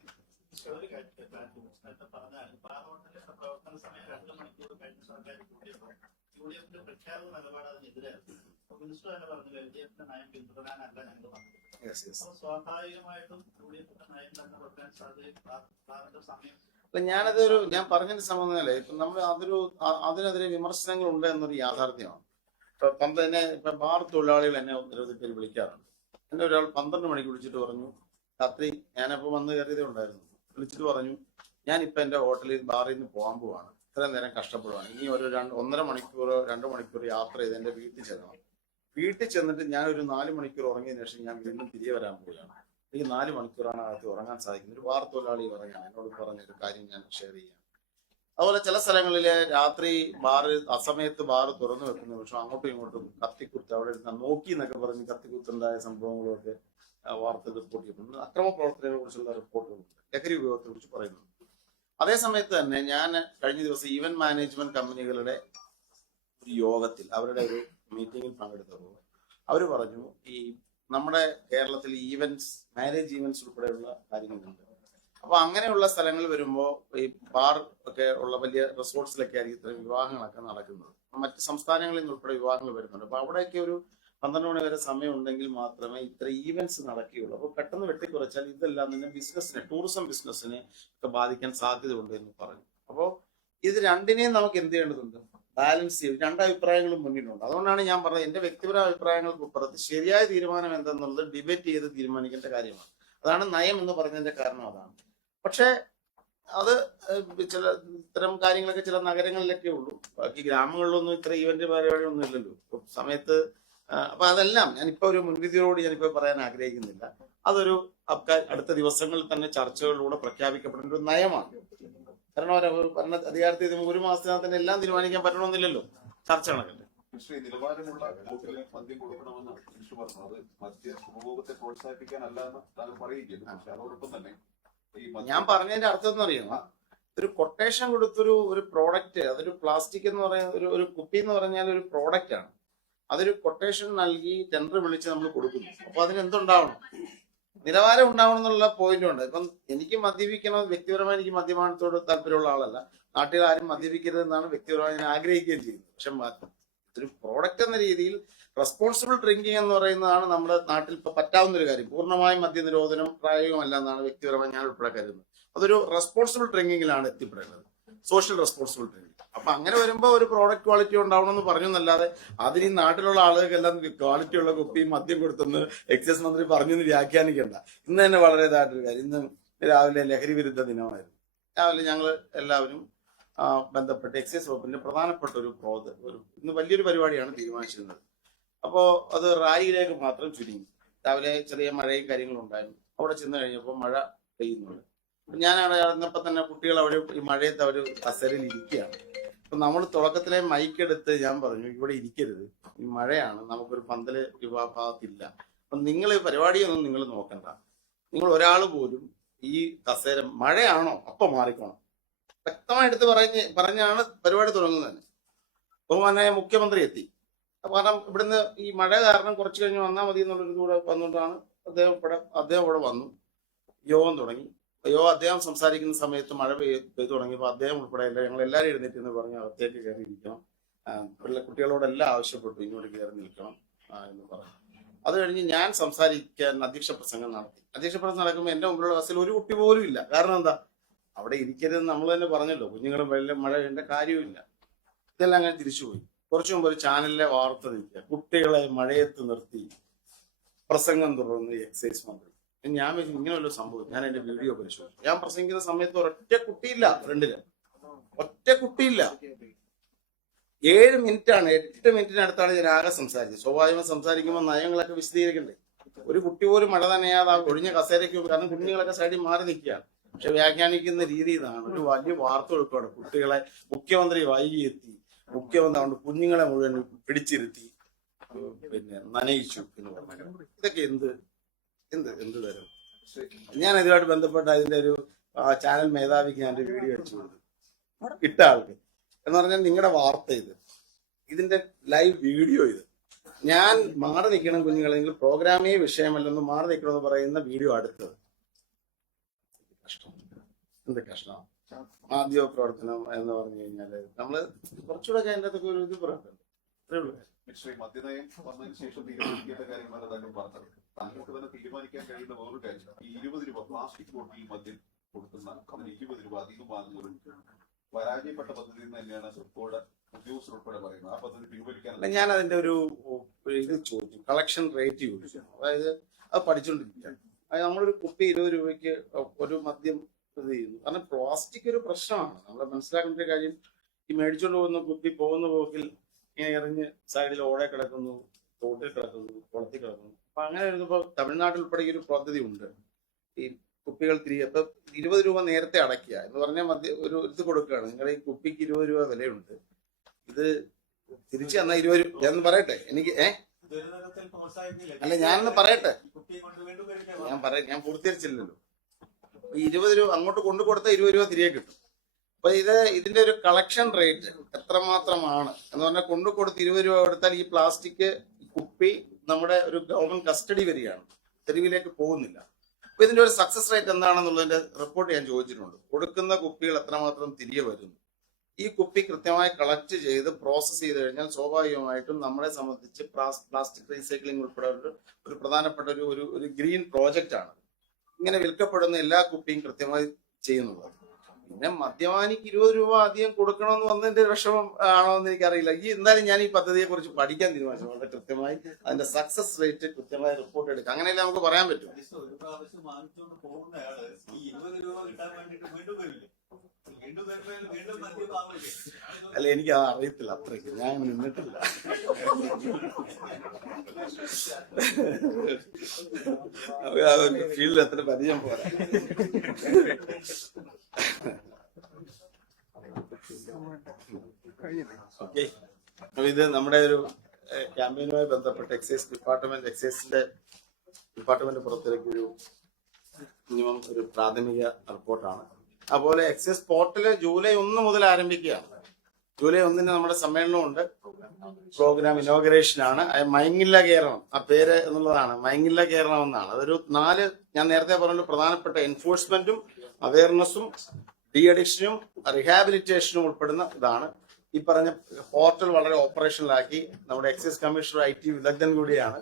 ഞാൻ പറഞ്ഞതിന് സമയമല്ലേ ഇപ്പൊ നമ്മൾ അതിനെതിരെ വിമർശനങ്ങൾ ഉണ്ട് എന്നൊരു യാഥാർത്ഥ്യമാണ്. ഇപ്പൊ ബാർ തൊഴിലാളികൾ എന്നെ നിരവധി പേര് വിളിക്കാറുണ്ട്. എന്നെ ഒരാൾ 12 മണിക്ക് വിളിച്ചിട്ട് പറഞ്ഞു, രാത്രി ഞാനപ്പോ വന്ന് കയറിയതേ ഉണ്ടായിരുന്നു, വിളിച്ചിട്ട് പറഞ്ഞു, ഞാനിപ്പോ എന്റെ ഹോട്ടലിൽ ബാറിൽ നിന്ന് പോകാൻ പോവാണ്, ഇത്രയും നേരം കഷ്ടപ്പെടുവാണ്, ഇനി ഒരു 1.5 മണിക്കൂറോ 2 മണിക്കൂർ യാത്ര ചെയ്ത് എന്റെ വീട്ടിൽ ചെല്ലണം. വീട്ടിൽ ചെന്നിട്ട് ഞാൻ ഒരു 4 മണിക്കൂർ ഉറങ്ങിയതിനു ശേഷം ഞാൻ വീണ്ടും തിരികെ വരാൻ പോവുകയാണ്. എനിക്ക് 4 മണിക്കൂറാണ് അകത്ത് ഉറങ്ങാൻ സാധിക്കുന്നത്. ഒരു ബാർ തൊഴിലാളി പറയുകയാണ്, എന്നോട് പറഞ്ഞൊരു കാര്യം ഞാൻ ഷെയർ ചെയ്യാം. അതുപോലെ ചില സ്ഥലങ്ങളിലെ രാത്രി ബാറ് അസമയത്ത് ബാറ് തുറന്നു വെക്കുന്ന പക്ഷെ അങ്ങോട്ടും ഇങ്ങോട്ടും കത്തിക്കുത്ത് അവിടെ ഇരുന്ന നോക്കി എന്നൊക്കെ പറഞ്ഞ് കത്തിക്കുത്തുണ്ടായ സംഭവങ്ങളൊക്കെ വാർത്തകൾ റിപ്പോർട്ട് ചെയ്തിട്ടുണ്ട്. അക്രമ പ്രവർത്തനങ്ങളെ കുറിച്ചുള്ള റിപ്പോർട്ടുകളുണ്ട്, ലഹരി ഉപയോഗത്തെ കുറിച്ച് പറയുന്നുണ്ട്. അതേ സമയത്ത് തന്നെ ഞാൻ കഴിഞ്ഞ ദിവസം ഈവന്റ് മാനേജ്മെന്റ് കമ്പനികളുടെ ഒരു യോഗത്തിൽ അവരുടെ ഒരു മീറ്റിംഗിൽ പങ്കെടുത്തപ്പോൾ അവർ പറഞ്ഞു ഈ നമ്മുടെ കേരളത്തിൽ ഈവന്റ്സ്, മാരേജ് ഈവന്റ്സ് ഉൾപ്പെടെയുള്ള കാര്യങ്ങളുണ്ട്. അപ്പൊ അങ്ങനെയുള്ള സ്ഥലങ്ങൾ വരുമ്പോൾ ഈ ബാർ ഒക്കെ ഉള്ള വലിയ റിസോർട്ട്സിലൊക്കെ ആയിരിക്കും ഇത്തരം വിവാഹങ്ങളൊക്കെ നടക്കുന്നത്. മറ്റ് സംസ്ഥാനങ്ങളിൽ നിന്ന് ഉൾപ്പെടെ വിവാഹങ്ങൾ വരുന്നുണ്ട്. അപ്പൊ അവിടെയൊക്കെ ഒരു 12 മണി വരെ സമയം ഉണ്ടെങ്കിൽ മാത്രമേ ഇത്ര ഈവന്റ്സ് നടക്കുകയുള്ളൂ. അപ്പോൾ പെട്ടെന്ന് വെട്ടിക്കുറച്ചാൽ ഇതെല്ലാം തന്നെ ബിസിനസ്സിനെ, ടൂറിസം ബിസിനസ്സിനെ ഒക്കെ ബാധിക്കാൻ സാധ്യതയുണ്ട് എന്ന് പറഞ്ഞു. അപ്പോൾ ഇത് രണ്ടിനെയും നമുക്ക് എന്ത് ചെയ്യേണ്ടതുണ്ട്? ബാലൻസ് ചെയ്ത് രണ്ട് അഭിപ്രായങ്ങളും മുന്നിലുണ്ട്. അതുകൊണ്ടാണ് ഞാൻ പറഞ്ഞത് എന്റെ വ്യക്തിപര അഭിപ്രായങ്ങൾക്ക് പുറത്ത് ശരിയായ തീരുമാനം എന്തെന്നുള്ളത് ഡിബേറ്റ് ചെയ്ത് തീരുമാനിക്കേണ്ട കാര്യമാണ്. അതാണ് നയം എന്ന് പറഞ്ഞതിന്റെ കാരണം അതാണ്. പക്ഷെ അത് ചില ഇത്തരം കാര്യങ്ങളൊക്കെ ചില നഗരങ്ങളിലൊക്കെ ഉള്ളൂ. ബാക്കി ഗ്രാമങ്ങളിലൊന്നും ഇത്ര ഈവന്റ് പരിപാടിയൊന്നും ഇല്ലല്ലോ സമയത്ത്. അപ്പൊ അതെല്ലാം ഞാനിപ്പോ ഒരു മുൻവിധിയോട് ഞാനിപ്പോ പറയാൻ ആഗ്രഹിക്കുന്നില്ല. അതൊരു അടുത്ത ദിവസങ്ങളിൽ തന്നെ ചർച്ചകളിലൂടെ പ്രഖ്യാപിക്കപ്പെടേണ്ട ഒരു നയമാണ്. കാരണം ഒരു ഭരണ അധികാരത്തിൽ ഒരു മാസത്തിനകത്ത് തന്നെ എല്ലാം തീരുമാനിക്കാൻ പറ്റണമെന്നില്ലല്ലോ, ചർച്ച നടക്കട്ടെ. നിലവാരമുള്ള ബോട്ടിൽ മദ്യം കൊടുക്കണമെന്ന് കൃഷി പറഞ്ഞു. അത് മദ്യ ഉപഭോഗത്തെ പ്രോത്സാഹിപ്പിക്കാനല്ല എന്ന് താങ്കൾ പറയുകയും പക്ഷെ അതോടൊപ്പം തന്നെ ഞാൻ പറഞ്ഞതിന്റെ അർത്ഥം എന്ന് അറിയാമോ, ഒരു കൊട്ടേഷൻ കൊടുത്തൊരു പ്രോഡക്റ്റ്, അതൊരു പ്ലാസ്റ്റിക് എന്ന് പറയുന്ന ഒരു കുപ്പി എന്ന് പറഞ്ഞാൽ ഒരു പ്രോഡക്റ്റ് ആണ്. അതൊരു കൊട്ടേഷൻ നൽകി ടെൻഡർ വിളിച്ച് നമ്മൾ കൊടുക്കുന്നു. അപ്പൊ അതിന് എന്തുണ്ടാവണം? നിലവാരം ഉണ്ടാവണം എന്നുള്ള പോയിന്റ് ഉണ്ട്. ഇപ്പം എനിക്ക് മദ്യപിക്കണം, വ്യക്തിപരമായി എനിക്ക് മദ്യപാനത്തോട് താല്പര്യമുള്ള ആളല്ല. നാട്ടിൽ ആരും മദ്യപിക്കരുതെന്നാണ് വ്യക്തിപരമായി ഞാൻ ആഗ്രഹിക്കുകയും ചെയ്യുന്നത്. പക്ഷെ ഒരു പ്രോഡക്റ്റ് എന്ന രീതിയിൽ റെസ്പോൺസിബിൾ ഡ്രിങ്കിങ് എന്ന് പറയുന്നതാണ് നമ്മുടെ നാട്ടിൽ ഇപ്പൊ പറ്റാവുന്ന ഒരു കാര്യം. പൂർണ്ണമായും മദ്യനിരോധനം പ്രായോഗികമല്ല എന്നാണ് വ്യക്തിപരമായി ഞാൻ ഉൾപ്പെടെ കരുതുന്നത്. അതൊരു റെസ്പോൺസിബിൾ ഡ്രിങ്കിങ്ങിലാണ് എത്തിപ്പെടേണ്ടത്, സോഷ്യൽ റെസ്പോൺസിബിൾ ഡ്രിങ്കിങ്. അപ്പൊ അങ്ങനെ വരുമ്പോൾ ഒരു പ്രോഡക്റ്റ് ക്വാളിറ്റി ഉണ്ടാവണം എന്ന് പറഞ്ഞു എന്നല്ലാതെ അതിന് ഈ നാട്ടിലുള്ള ആളുകൾക്കെല്ലാം ക്വാളിറ്റി ഉള്ള കുപ്പിയും മദ്യം കൊടുത്തെന്ന് എക്സൈസ് മന്ത്രി പറഞ്ഞെന്ന് വ്യാഖ്യാനിക്കേണ്ട. ഇന്ന് തന്നെ വളരെ ഇതായിട്ടൊരു കാര്യം, ഇന്ന് രാവിലെ ലഹരി വിരുദ്ധ ദിനമായിരുന്നു. രാവിലെ ഞങ്ങൾ എല്ലാവരും ബന്ധപ്പെട്ട് എക്സൈസ് വകുപ്പിന്റെ പ്രധാനപ്പെട്ട ഒരു ഇന്ന് വലിയൊരു പരിപാടിയാണ് തീരുമാനിച്ചിരുന്നത്. അപ്പോ അത് റായിയിലേക്ക് മാത്രം ചുരുങ്ങി. രാവിലെ ചെറിയ മഴയും കാര്യങ്ങളും ഉണ്ടായിരുന്നു. അവിടെ ചെന്ന് കഴിഞ്ഞപ്പോൾ മഴ പെയ്യുന്നുണ്ട്. ഞാൻ അവിടെ ഇറങ്ങപ്പോ തന്നെ കുട്ടികൾ അവിടെ ഈ മഴയത്ത് അവർ കസേരയിൽ ഇരിക്കുകയാണ്. അപ്പൊ നമ്മൾ തുടക്കത്തിലെ മൈക്കെടുത്ത് ഞാൻ പറഞ്ഞു, ഇവിടെ ഇരിക്കരുത്, ഈ മഴയാണ്, നമുക്കൊരു പന്തല് ഭാഗത്തില്ല. അപ്പൊ നിങ്ങൾ ഈ പരിപാടിയൊന്നും നിങ്ങൾ നോക്കണ്ട, നിങ്ങൾ ഒരാൾ പോലും ഈ കസേര മഴയാണോ അപ്പൊ മാറിക്കോണം, വ്യക്തമായിട്ട് പറഞ്ഞാണ് പരിപാടി തുടങ്ങുന്നത്. ബഹുമാനായ മുഖ്യമന്ത്രി എത്തി. കാരണം ഇവിടുന്ന് ഈ മഴ കാരണം കുറച്ച് കഴിഞ്ഞ് വന്നാൽ മതി എന്നുള്ളൊരു കൂടെ വന്നുകൊണ്ടാണ് അദ്ദേഹം ഇവിടെ വന്നു. യോഗം തുടങ്ങി. അദ്ദേഹം സംസാരിക്കുന്ന സമയത്ത് മഴ പെയ്തു തുടങ്ങിയപ്പോൾ അദ്ദേഹം ഉൾപ്പെടെ ഞങ്ങൾ എല്ലാവരും എഴുന്നേറ്റ് എന്ന് പറഞ്ഞ് അകത്തേക്ക് കയറി ഇരിക്കണം. കുട്ടികളോടെല്ലാം ആവശ്യപ്പെട്ടു ഇങ്ങോട്ട് കയറി നിൽക്കണം എന്ന് പറഞ്ഞു. അത് കഴിഞ്ഞ് ഞാൻ സംസാരിക്കാൻ അധ്യക്ഷ പ്രസംഗം നടത്തി. അധ്യക്ഷ പ്രസംഗം നടക്കുമ്പോൾ എന്റെ മുമ്പിലുള്ള ബസ്സിൽ ഒരു കുട്ടി പോലും ഇല്ല. കാരണം എന്താ? അവിടെ ഇരിക്കരുതെന്ന് നമ്മൾ തന്നെ പറഞ്ഞല്ലോ, കുഞ്ഞുങ്ങളും വെള്ളം മഴ വേണ്ട കാര്യമില്ല. ഇതെല്ലാം അങ്ങനെ തിരിച്ചുപോയി. കുറച്ചു മുമ്പ് ഒരു ചാനലിലെ വാർത്ത നിൽക്കുക, കുട്ടികളെ മഴയത്ത് നിർത്തി പ്രസംഗം തുടർന്ന് എക്സൈസ് മന്ത്രി. ഞാൻ ഇങ്ങനെ വല്ല സംഭവം, ഞാൻ എന്റെ വീഡിയോ പരിശോധിച്ചു. ഞാൻ പ്രസംഗിക്കുന്ന സമയത്ത് ഒരൊറ്റ കുട്ടിയില്ല, ഫ്രണ്ടില് ഒറ്റ കുട്ടിയില്ല. 7 മിനിറ്റാണ്, 8 മിനിറ്റിനടുത്താണ് ഞാൻ ആകെ സംസാരിച്ചത്. സ്വാഭാവികമായി സംസാരിക്കുമ്പോൾ നയങ്ങളൊക്കെ വിശദീകരിക്കണ്ടേ. ഒരു കുട്ടി പോലും മഴ നനയാതെ ഒഴിഞ്ഞ കസേരയ്ക്ക്, കാരണം കുഞ്ഞുങ്ങളൊക്കെ സൈഡിൽ മാറി നിൽക്കുകയാണ്. പക്ഷെ വ്യാഖ്യാനിക്കുന്ന രീതി ഇതാണ്. ഒരു വലിയ വാർത്ത കൊടുക്കുകയാണ്, കുട്ടികളെ മുഖ്യമന്ത്രി വൈകി എത്തി, മുഖ്യമന്ത്രി കൊണ്ട് കുഞ്ഞുങ്ങളെ മുഴുവൻ പിടിച്ചിരുത്തി നനയിച്ചു എന്ന് പറഞ്ഞു. ഇതൊക്കെ എന്ത് തരം? ഞാൻ ഇതുമായിട്ട് ബന്ധപ്പെട്ട അതിന്റെ ഒരു ചാനൽ മേധാവിക്ക് ഞാൻ വീഡിയോ അയച്ചു കൊടുത്തു, ഇട്ട ആൾക്ക്. എന്ന് പറഞ്ഞാൽ നിങ്ങളുടെ വാർത്ത ഇതിന്റെ ലൈവ് വീഡിയോ ഞാൻ മാറി നിൽക്കണം കുഞ്ഞുങ്ങളെ, നിങ്ങൾ പ്രോഗ്രാമേ വിഷയമല്ലെന്ന് മാറി നിൽക്കണമെന്ന് പറയുന്ന വീഡിയോ അടുത്തത്. എന്ത് കഷ്ടം മാധ്യമ പ്രവർത്തനം എന്ന് പറഞ്ഞു കഴിഞ്ഞാല് നമ്മള് കുറച്ചുകൂടെ അതിൻ്റെ അകത്തൊക്കെ ഒരു ഇത് പറയുന്നുണ്ട്. അത്രേ ഉള്ളൂ. മദ്യനയം വന്നതിന് ശേഷം തീരുമാനിക്കേണ്ട കാര്യമാണ് താങ്കൾ പറഞ്ഞത്. താങ്കൾക്ക് തന്നെ തീരുമാനിക്കാൻ കഴിയുന്ന വേറൊരു കാര്യം, ഈ 20 രൂപ പ്ലാസ്റ്റിക് ബോട്ടിൽ മദ്യം കൊടുക്കുന്ന അതിന് 20 രൂപ അധികം വാങ്ങുന്നതും പരാജയപ്പെട്ട പദ്ധതി തന്നെയാണ് ഉദ്യോഗസ്ഥർ ഉൾപ്പെടെ പറയുന്നത്. ആ പദ്ധതി പിൻവലിക്കാൻ ഞാൻ അതിന്റെ ഒരു ഇത് ചോദിച്ചു, കളക്ഷൻ റേറ്റ് ചോദിച്ചു. അതായത് അത് പഠിച്ചുകൊണ്ടിരിക്കുകയാണ്. അതായത് നമ്മളൊരു കുപ്പി 20 രൂപയ്ക്ക് ഒരു മദ്യം ഇത് ചെയ്യുന്നു. കാരണം പ്ലാസ്റ്റിക് ഒരു പ്രശ്നമാണ്. നമ്മൾ മനസ്സിലാക്കേണ്ട ഒരു കാര്യം, ഈ മേടിച്ചുകൊണ്ട് പോകുന്ന കുപ്പി പോകുന്ന പോക്കിൽ ഇങ്ങനെ എറിഞ്ഞ് സൈഡിൽ ഓടെ കിടക്കുന്നു, തോട്ടിൽ കിടക്കുന്നു, കുളത്തിൽ കിടക്കുന്നു. അപ്പൊ അങ്ങനെ വരുന്നപ്പോൾ തമിഴ്നാട്ടിൽ ഉൾപ്പെടെ ഈ ഒരു പദ്ധതി ഉണ്ട്. ഈ കുപ്പികൾ തിരികെ ഇപ്പൊ 20 രൂപ നേരത്തെ അടയ്ക്കുക എന്ന് പറഞ്ഞാൽ ഒരു ഇത് കൊടുക്കുകയാണ്. നിങ്ങളുടെ ഈ കുപ്പിക്ക് 20 രൂപ വിലയുണ്ട്, ഇത് തിരിച്ചു തന്ന 20 രൂപ എന്ന് പറയട്ടെ എനിക്ക് അല്ല ഞാനൊന്ന് പറയട്ടെ, ഞാൻ പൂർത്തീകരിച്ചില്ലല്ലോ. 20 രൂപ അങ്ങോട്ട് കൊണ്ടു കൊടുത്ത 20 രൂപ തിരികെ കിട്ടും. അപ്പൊ ഇതിന്റെ ഒരു കളക്ഷൻ റേറ്റ് എത്രമാത്രമാണ് എന്ന് പറഞ്ഞാൽ കൊണ്ടു കൊടുത്ത് 20 രൂപ കൊടുത്താൽ ഈ പ്ലാസ്റ്റിക് കുപ്പി നമ്മുടെ ഒരു ഗവൺമെന്റ് കസ്റ്റഡി വരികയാണ്, തെരുവിലേക്ക് പോകുന്നില്ല. അപ്പൊ ഇതിന്റെ ഒരു സക്സസ് റേറ്റ് എന്താണെന്നുള്ളതിന്റെ റിപ്പോർട്ട് ഞാൻ ചോദിച്ചിട്ടുണ്ട്. കൊടുക്കുന്ന കുപ്പികൾ എത്രമാത്രം തിരികെ വരുന്നു, ഈ കുപ്പി കൃത്യമായി കളക്ട് ചെയ്ത് പ്രോസസ് ചെയ്ത് കഴിഞ്ഞാൽ സ്വാഭാവികമായിട്ടും നമ്മളെ സംബന്ധിച്ച് പ്ലാസ്റ്റിക് റീസൈക്ലിംഗ് ഉൾപ്പെടെ ഒരു പ്രധാനപ്പെട്ട ഒരു ഗ്രീൻ പ്രോജക്റ്റ് ആണ്. ഇങ്ങനെ വിൽക്കപ്പെടുന്ന എല്ലാ കുപ്പിയും കൃത്യമായി ചെയ്യുന്നുള്ളത്. പിന്നെ മദ്യപാനിക്ക് 20 രൂപ അധികം കൊടുക്കണമെന്ന് വന്നതിന്റെ വിഷമം ആണോ എന്ന് എനിക്കറിയില്ല. എന്തായാലും ഞാൻ ഈ പദ്ധതിയെ കുറിച്ച് പഠിക്കാൻ തീരുമാനിച്ചു. വളരെ കൃത്യമായി അതിന്റെ സക്സസ് റേറ്റ് കൃത്യമായി റിപ്പോർട്ട് എടുക്കുക, അങ്ങനെയല്ലേ നമുക്ക് പറയാൻ പറ്റും. ഒരു പ്രാവശ്യം വാങ്ങിച്ചുകൊണ്ട് പോകുന്നയാള് ഈ 20 രൂപ കിട്ടാൻ വേണ്ടിട്ട് വീണ്ടും വരില്ലേ? വീണ്ടും മദ്യം വാങ്ങില്ലേ? അല്ല എനിക്ക് അത് അറിയത്തില്ല, അത്രയ്ക്ക് ഞാൻ നിന്നിട്ടില്ല. ഫീൽഡിൽ എത്ര പരിചയം പോരാ. ഓക്കെ, അപ്പൊ ഇത് നമ്മുടെ ഒരു ക്യാമ്പയിനുമായി ബന്ധപ്പെട്ട് എക്സൈസ് ഡിപ്പാർട്ട്മെന്റ് പുറത്തിറക്കിയ മിനിമം ഒരു പ്രാഥമിക റിപ്പോർട്ടാണ്. അതുപോലെ എക്സൈസ് പോർട്ടല് ജൂലൈ 1 മുതൽ ആരംഭിക്കുകയാണ്. ജൂലൈ 1 നമ്മുടെ സമ്മേളനമുണ്ട്, പ്രോഗ്രാം ഇനോഗ്രേഷൻ ആണ്. മയങ്ങില്ല കേരളം ആ പേര് എന്നുള്ളതാണ്, മയങ്ങില്ല കേരളം എന്നാണ്. അതൊരു 4 ഞാൻ നേരത്തെ പറഞ്ഞ പ്രധാനപ്പെട്ട എൻഫോഴ്സ്മെന്റും അവയർനെസ്സും ഡി അഡിക്ഷനും റിഹാബിലിറ്റേഷനും ഉൾപ്പെടുന്ന ഇതാണ്. ഈ പറഞ്ഞ പോർട്ടൽ വളരെ ഓപ്പറേഷനിലാക്കി നമ്മുടെ എക്സൈസ് കമ്മീഷണർ IT വിദഗ്ധൻ കൂടിയാണ്,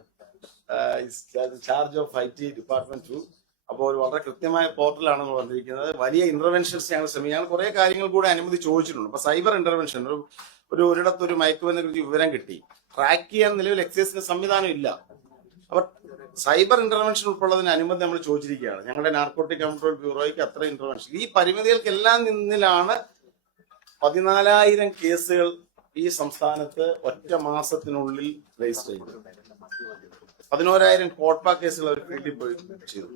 ചാർജ് ഓഫ് IT ഡിപ്പാർട്ട്മെന്റ് 2. അപ്പോൾ വളരെ കൃത്യമായ പോർട്ടലാണ് വന്നിരിക്കുന്നത്. വലിയ ഇന്റർവെൻഷൻസ് ഞങ്ങൾ ശ്രമിക്കും. ഞങ്ങൾ കുറെ കാര്യങ്ങൾ കൂടെ അനുമതി ചോദിച്ചിട്ടുണ്ട്. അപ്പൊ സൈബർ ഇന്റർവെൻഷൻ ഒരിടത്ത് ഒരു മയക്കുമരുന്നിനെ കുറിച്ച് വിവരം കിട്ടി, ട്രാക്ക് ചെയ്യാൻ നിലവിൽ എക്സൈസിന് സംവിധാനം ഇല്ല. അപ്പൊ സൈബർ ഇന്റർവെൻഷൻ ഉൾപ്പെടെതിന് അനുമതി നമ്മൾ ചോദിച്ചിരിക്കുകയാണ്. ഞങ്ങളുടെ നാർക്കോട്ടിക് കൺട്രോൾ ബ്യൂറോയ്ക്ക് അത്ര ഇന്റർവെൻഷൻ. ഈ പരിമിതികൾക്കെല്ലാം നിന്നിലാണ് 14,000 കേസുകൾ ഈ സംസ്ഥാനത്ത് ഒറ്റ മാസത്തിനുള്ളിൽ രജിസ്റ്റർ ചെയ്തു. 11,000 കോട്ട്പ കേസുകൾ അവർ കൂട്ടി പോയി ചെയ്തു.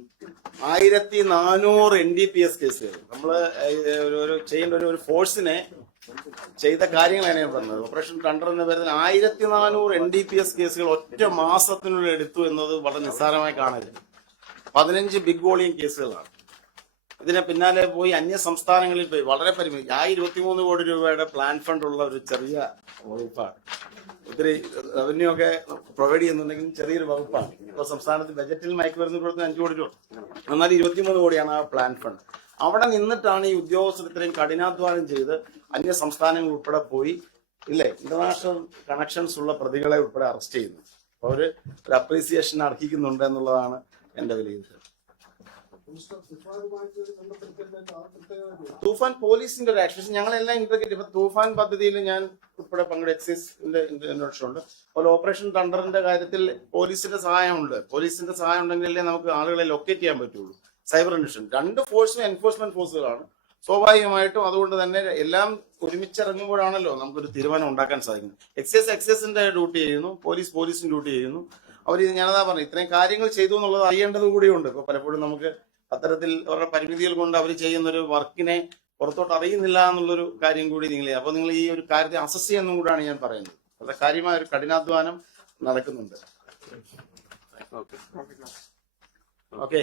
1,400 NDPS കേസുകൾ. നമ്മള് ചെയ്യേണ്ട ഒരു ഫോഴ്സിനെ ചെയ്ത കാര്യങ്ങളാണ് ഞാൻ പറഞ്ഞത്. ഓപ്പറേഷൻ തണ്ടർ എന്ന പേരിൽ 1,400 NDPS കേസുകൾ ഒറ്റ മാസത്തിനുള്ളിൽ എടുത്തു എന്നത് വളരെ നിസ്സാരമായി കാണരുത്. 15 ബിഗ് വോളിയം കേസുകളാണ്. ഇതിനെ പിന്നാലെ പോയി അന്യ സംസ്ഥാനങ്ങളിൽ പോയി വളരെ പരിമിതി. 23 കോടി രൂപയുടെ പ്ലാൻ ഫണ്ട് ഉള്ള ഒരു ചെറിയ വകുപ്പാണ്. ഒത്തിരി റവന്യൂ ഒക്കെ പ്രൊവൈഡ് ചെയ്യുന്നുണ്ടെങ്കിൽ ചെറിയൊരു വകുപ്പാണ്. ഇപ്പൊ സംസ്ഥാനത്ത് ബജറ്റിൽ മയക്കുമരുന്ന് കൊടുത്ത് 5 കോടി രൂപ, എന്നാൽ 23 കോടിയാണ് ആ പ്ലാൻ ഫണ്ട്. അവിടെ നിന്നിട്ടാണ് ഈ ഉദ്യോഗസ്ഥർ ഇത്രയും കഠിനാധ്വാനം ചെയ്ത് അന്യ സംസ്ഥാനങ്ങൾ ഉൾപ്പെടെ പോയി ഇന്റർനാഷണൽ കണക്ഷൻസ് ഉള്ള പ്രതികളെ ഉൾപ്പെടെ അറസ്റ്റ് ചെയ്യുന്നത്. അപ്പോൾ ഒരു അപ്രീസിയേഷൻ അർഹിക്കുന്നുണ്ട് എന്നുള്ളതാണ് എന്റെ വിലയിരുത്തൽ. തൂഫാൻ പോലീസിന്റെ ഒരു ആക്ഷൻ ഞങ്ങളെല്ലാം ഇന്റർഗ്രേറ്റ്. ഇപ്പൊ തൂഫാൻ പദ്ധതിയിൽ ഞാൻ ഉൾപ്പെടെ എക്സൈസിന്റെ ഉണ്ട്. അതുപോലെ ഓപ്പറേഷൻ തണ്ടറിന്റെ കാര്യത്തിൽ പോലീസിന്റെ സഹായമുണ്ട്. പോലീസിന്റെ സഹായം ഉണ്ടെങ്കിലല്ലേ നമുക്ക് ആളുകളെ ലൊക്കേറ്റ് ചെയ്യാൻ പറ്റുള്ളൂ. സൈബർ അന്വേഷണം 2 ഫോഴ്സും എൻഫോഴ്സ്മെന്റ് ഫോഴ്സുകളാണ്. സ്വാഭാവികമായിട്ടും അതുകൊണ്ട് തന്നെ എല്ലാം ഒരുമിച്ചിറങ്ങുമ്പോഴാണല്ലോ നമുക്കൊരു തീരുമാനം ഉണ്ടാക്കാൻ സാധിക്കുന്നത്. എക്സൈസിന്റെ ഡ്യൂട്ടി ചെയ്യുന്നു, പോലീസിന്റെ ഡ്യൂട്ടി ചെയ്യുന്നു. ഞാനതാ പറഞ്ഞു, ഇത്രയും കാര്യങ്ങൾ ചെയ്തു എന്നുള്ളത് അറിയേണ്ടത് കൂടിയുണ്ട്. ഇപ്പൊ പലപ്പോഴും നമുക്ക് അത്തരത്തിൽ അവരുടെ പരിമിതികൾ കൊണ്ട് അവർ ചെയ്യുന്ന ഒരു വർക്കിനെ പുറത്തോട്ട് അറിയുന്നില്ല എന്നുള്ളൊരു കാര്യം കൂടി അപ്പൊ നിങ്ങൾ ഈ ഒരു കാര്യത്തെ അസസ് ചെയ്യുന്നതും കൂടാണ് ഞാൻ പറയുന്നത്. വളരെ കാര്യമായ ഒരു കഠിനാധ്വാനം നടക്കുന്നുണ്ട്. ഓക്കെ.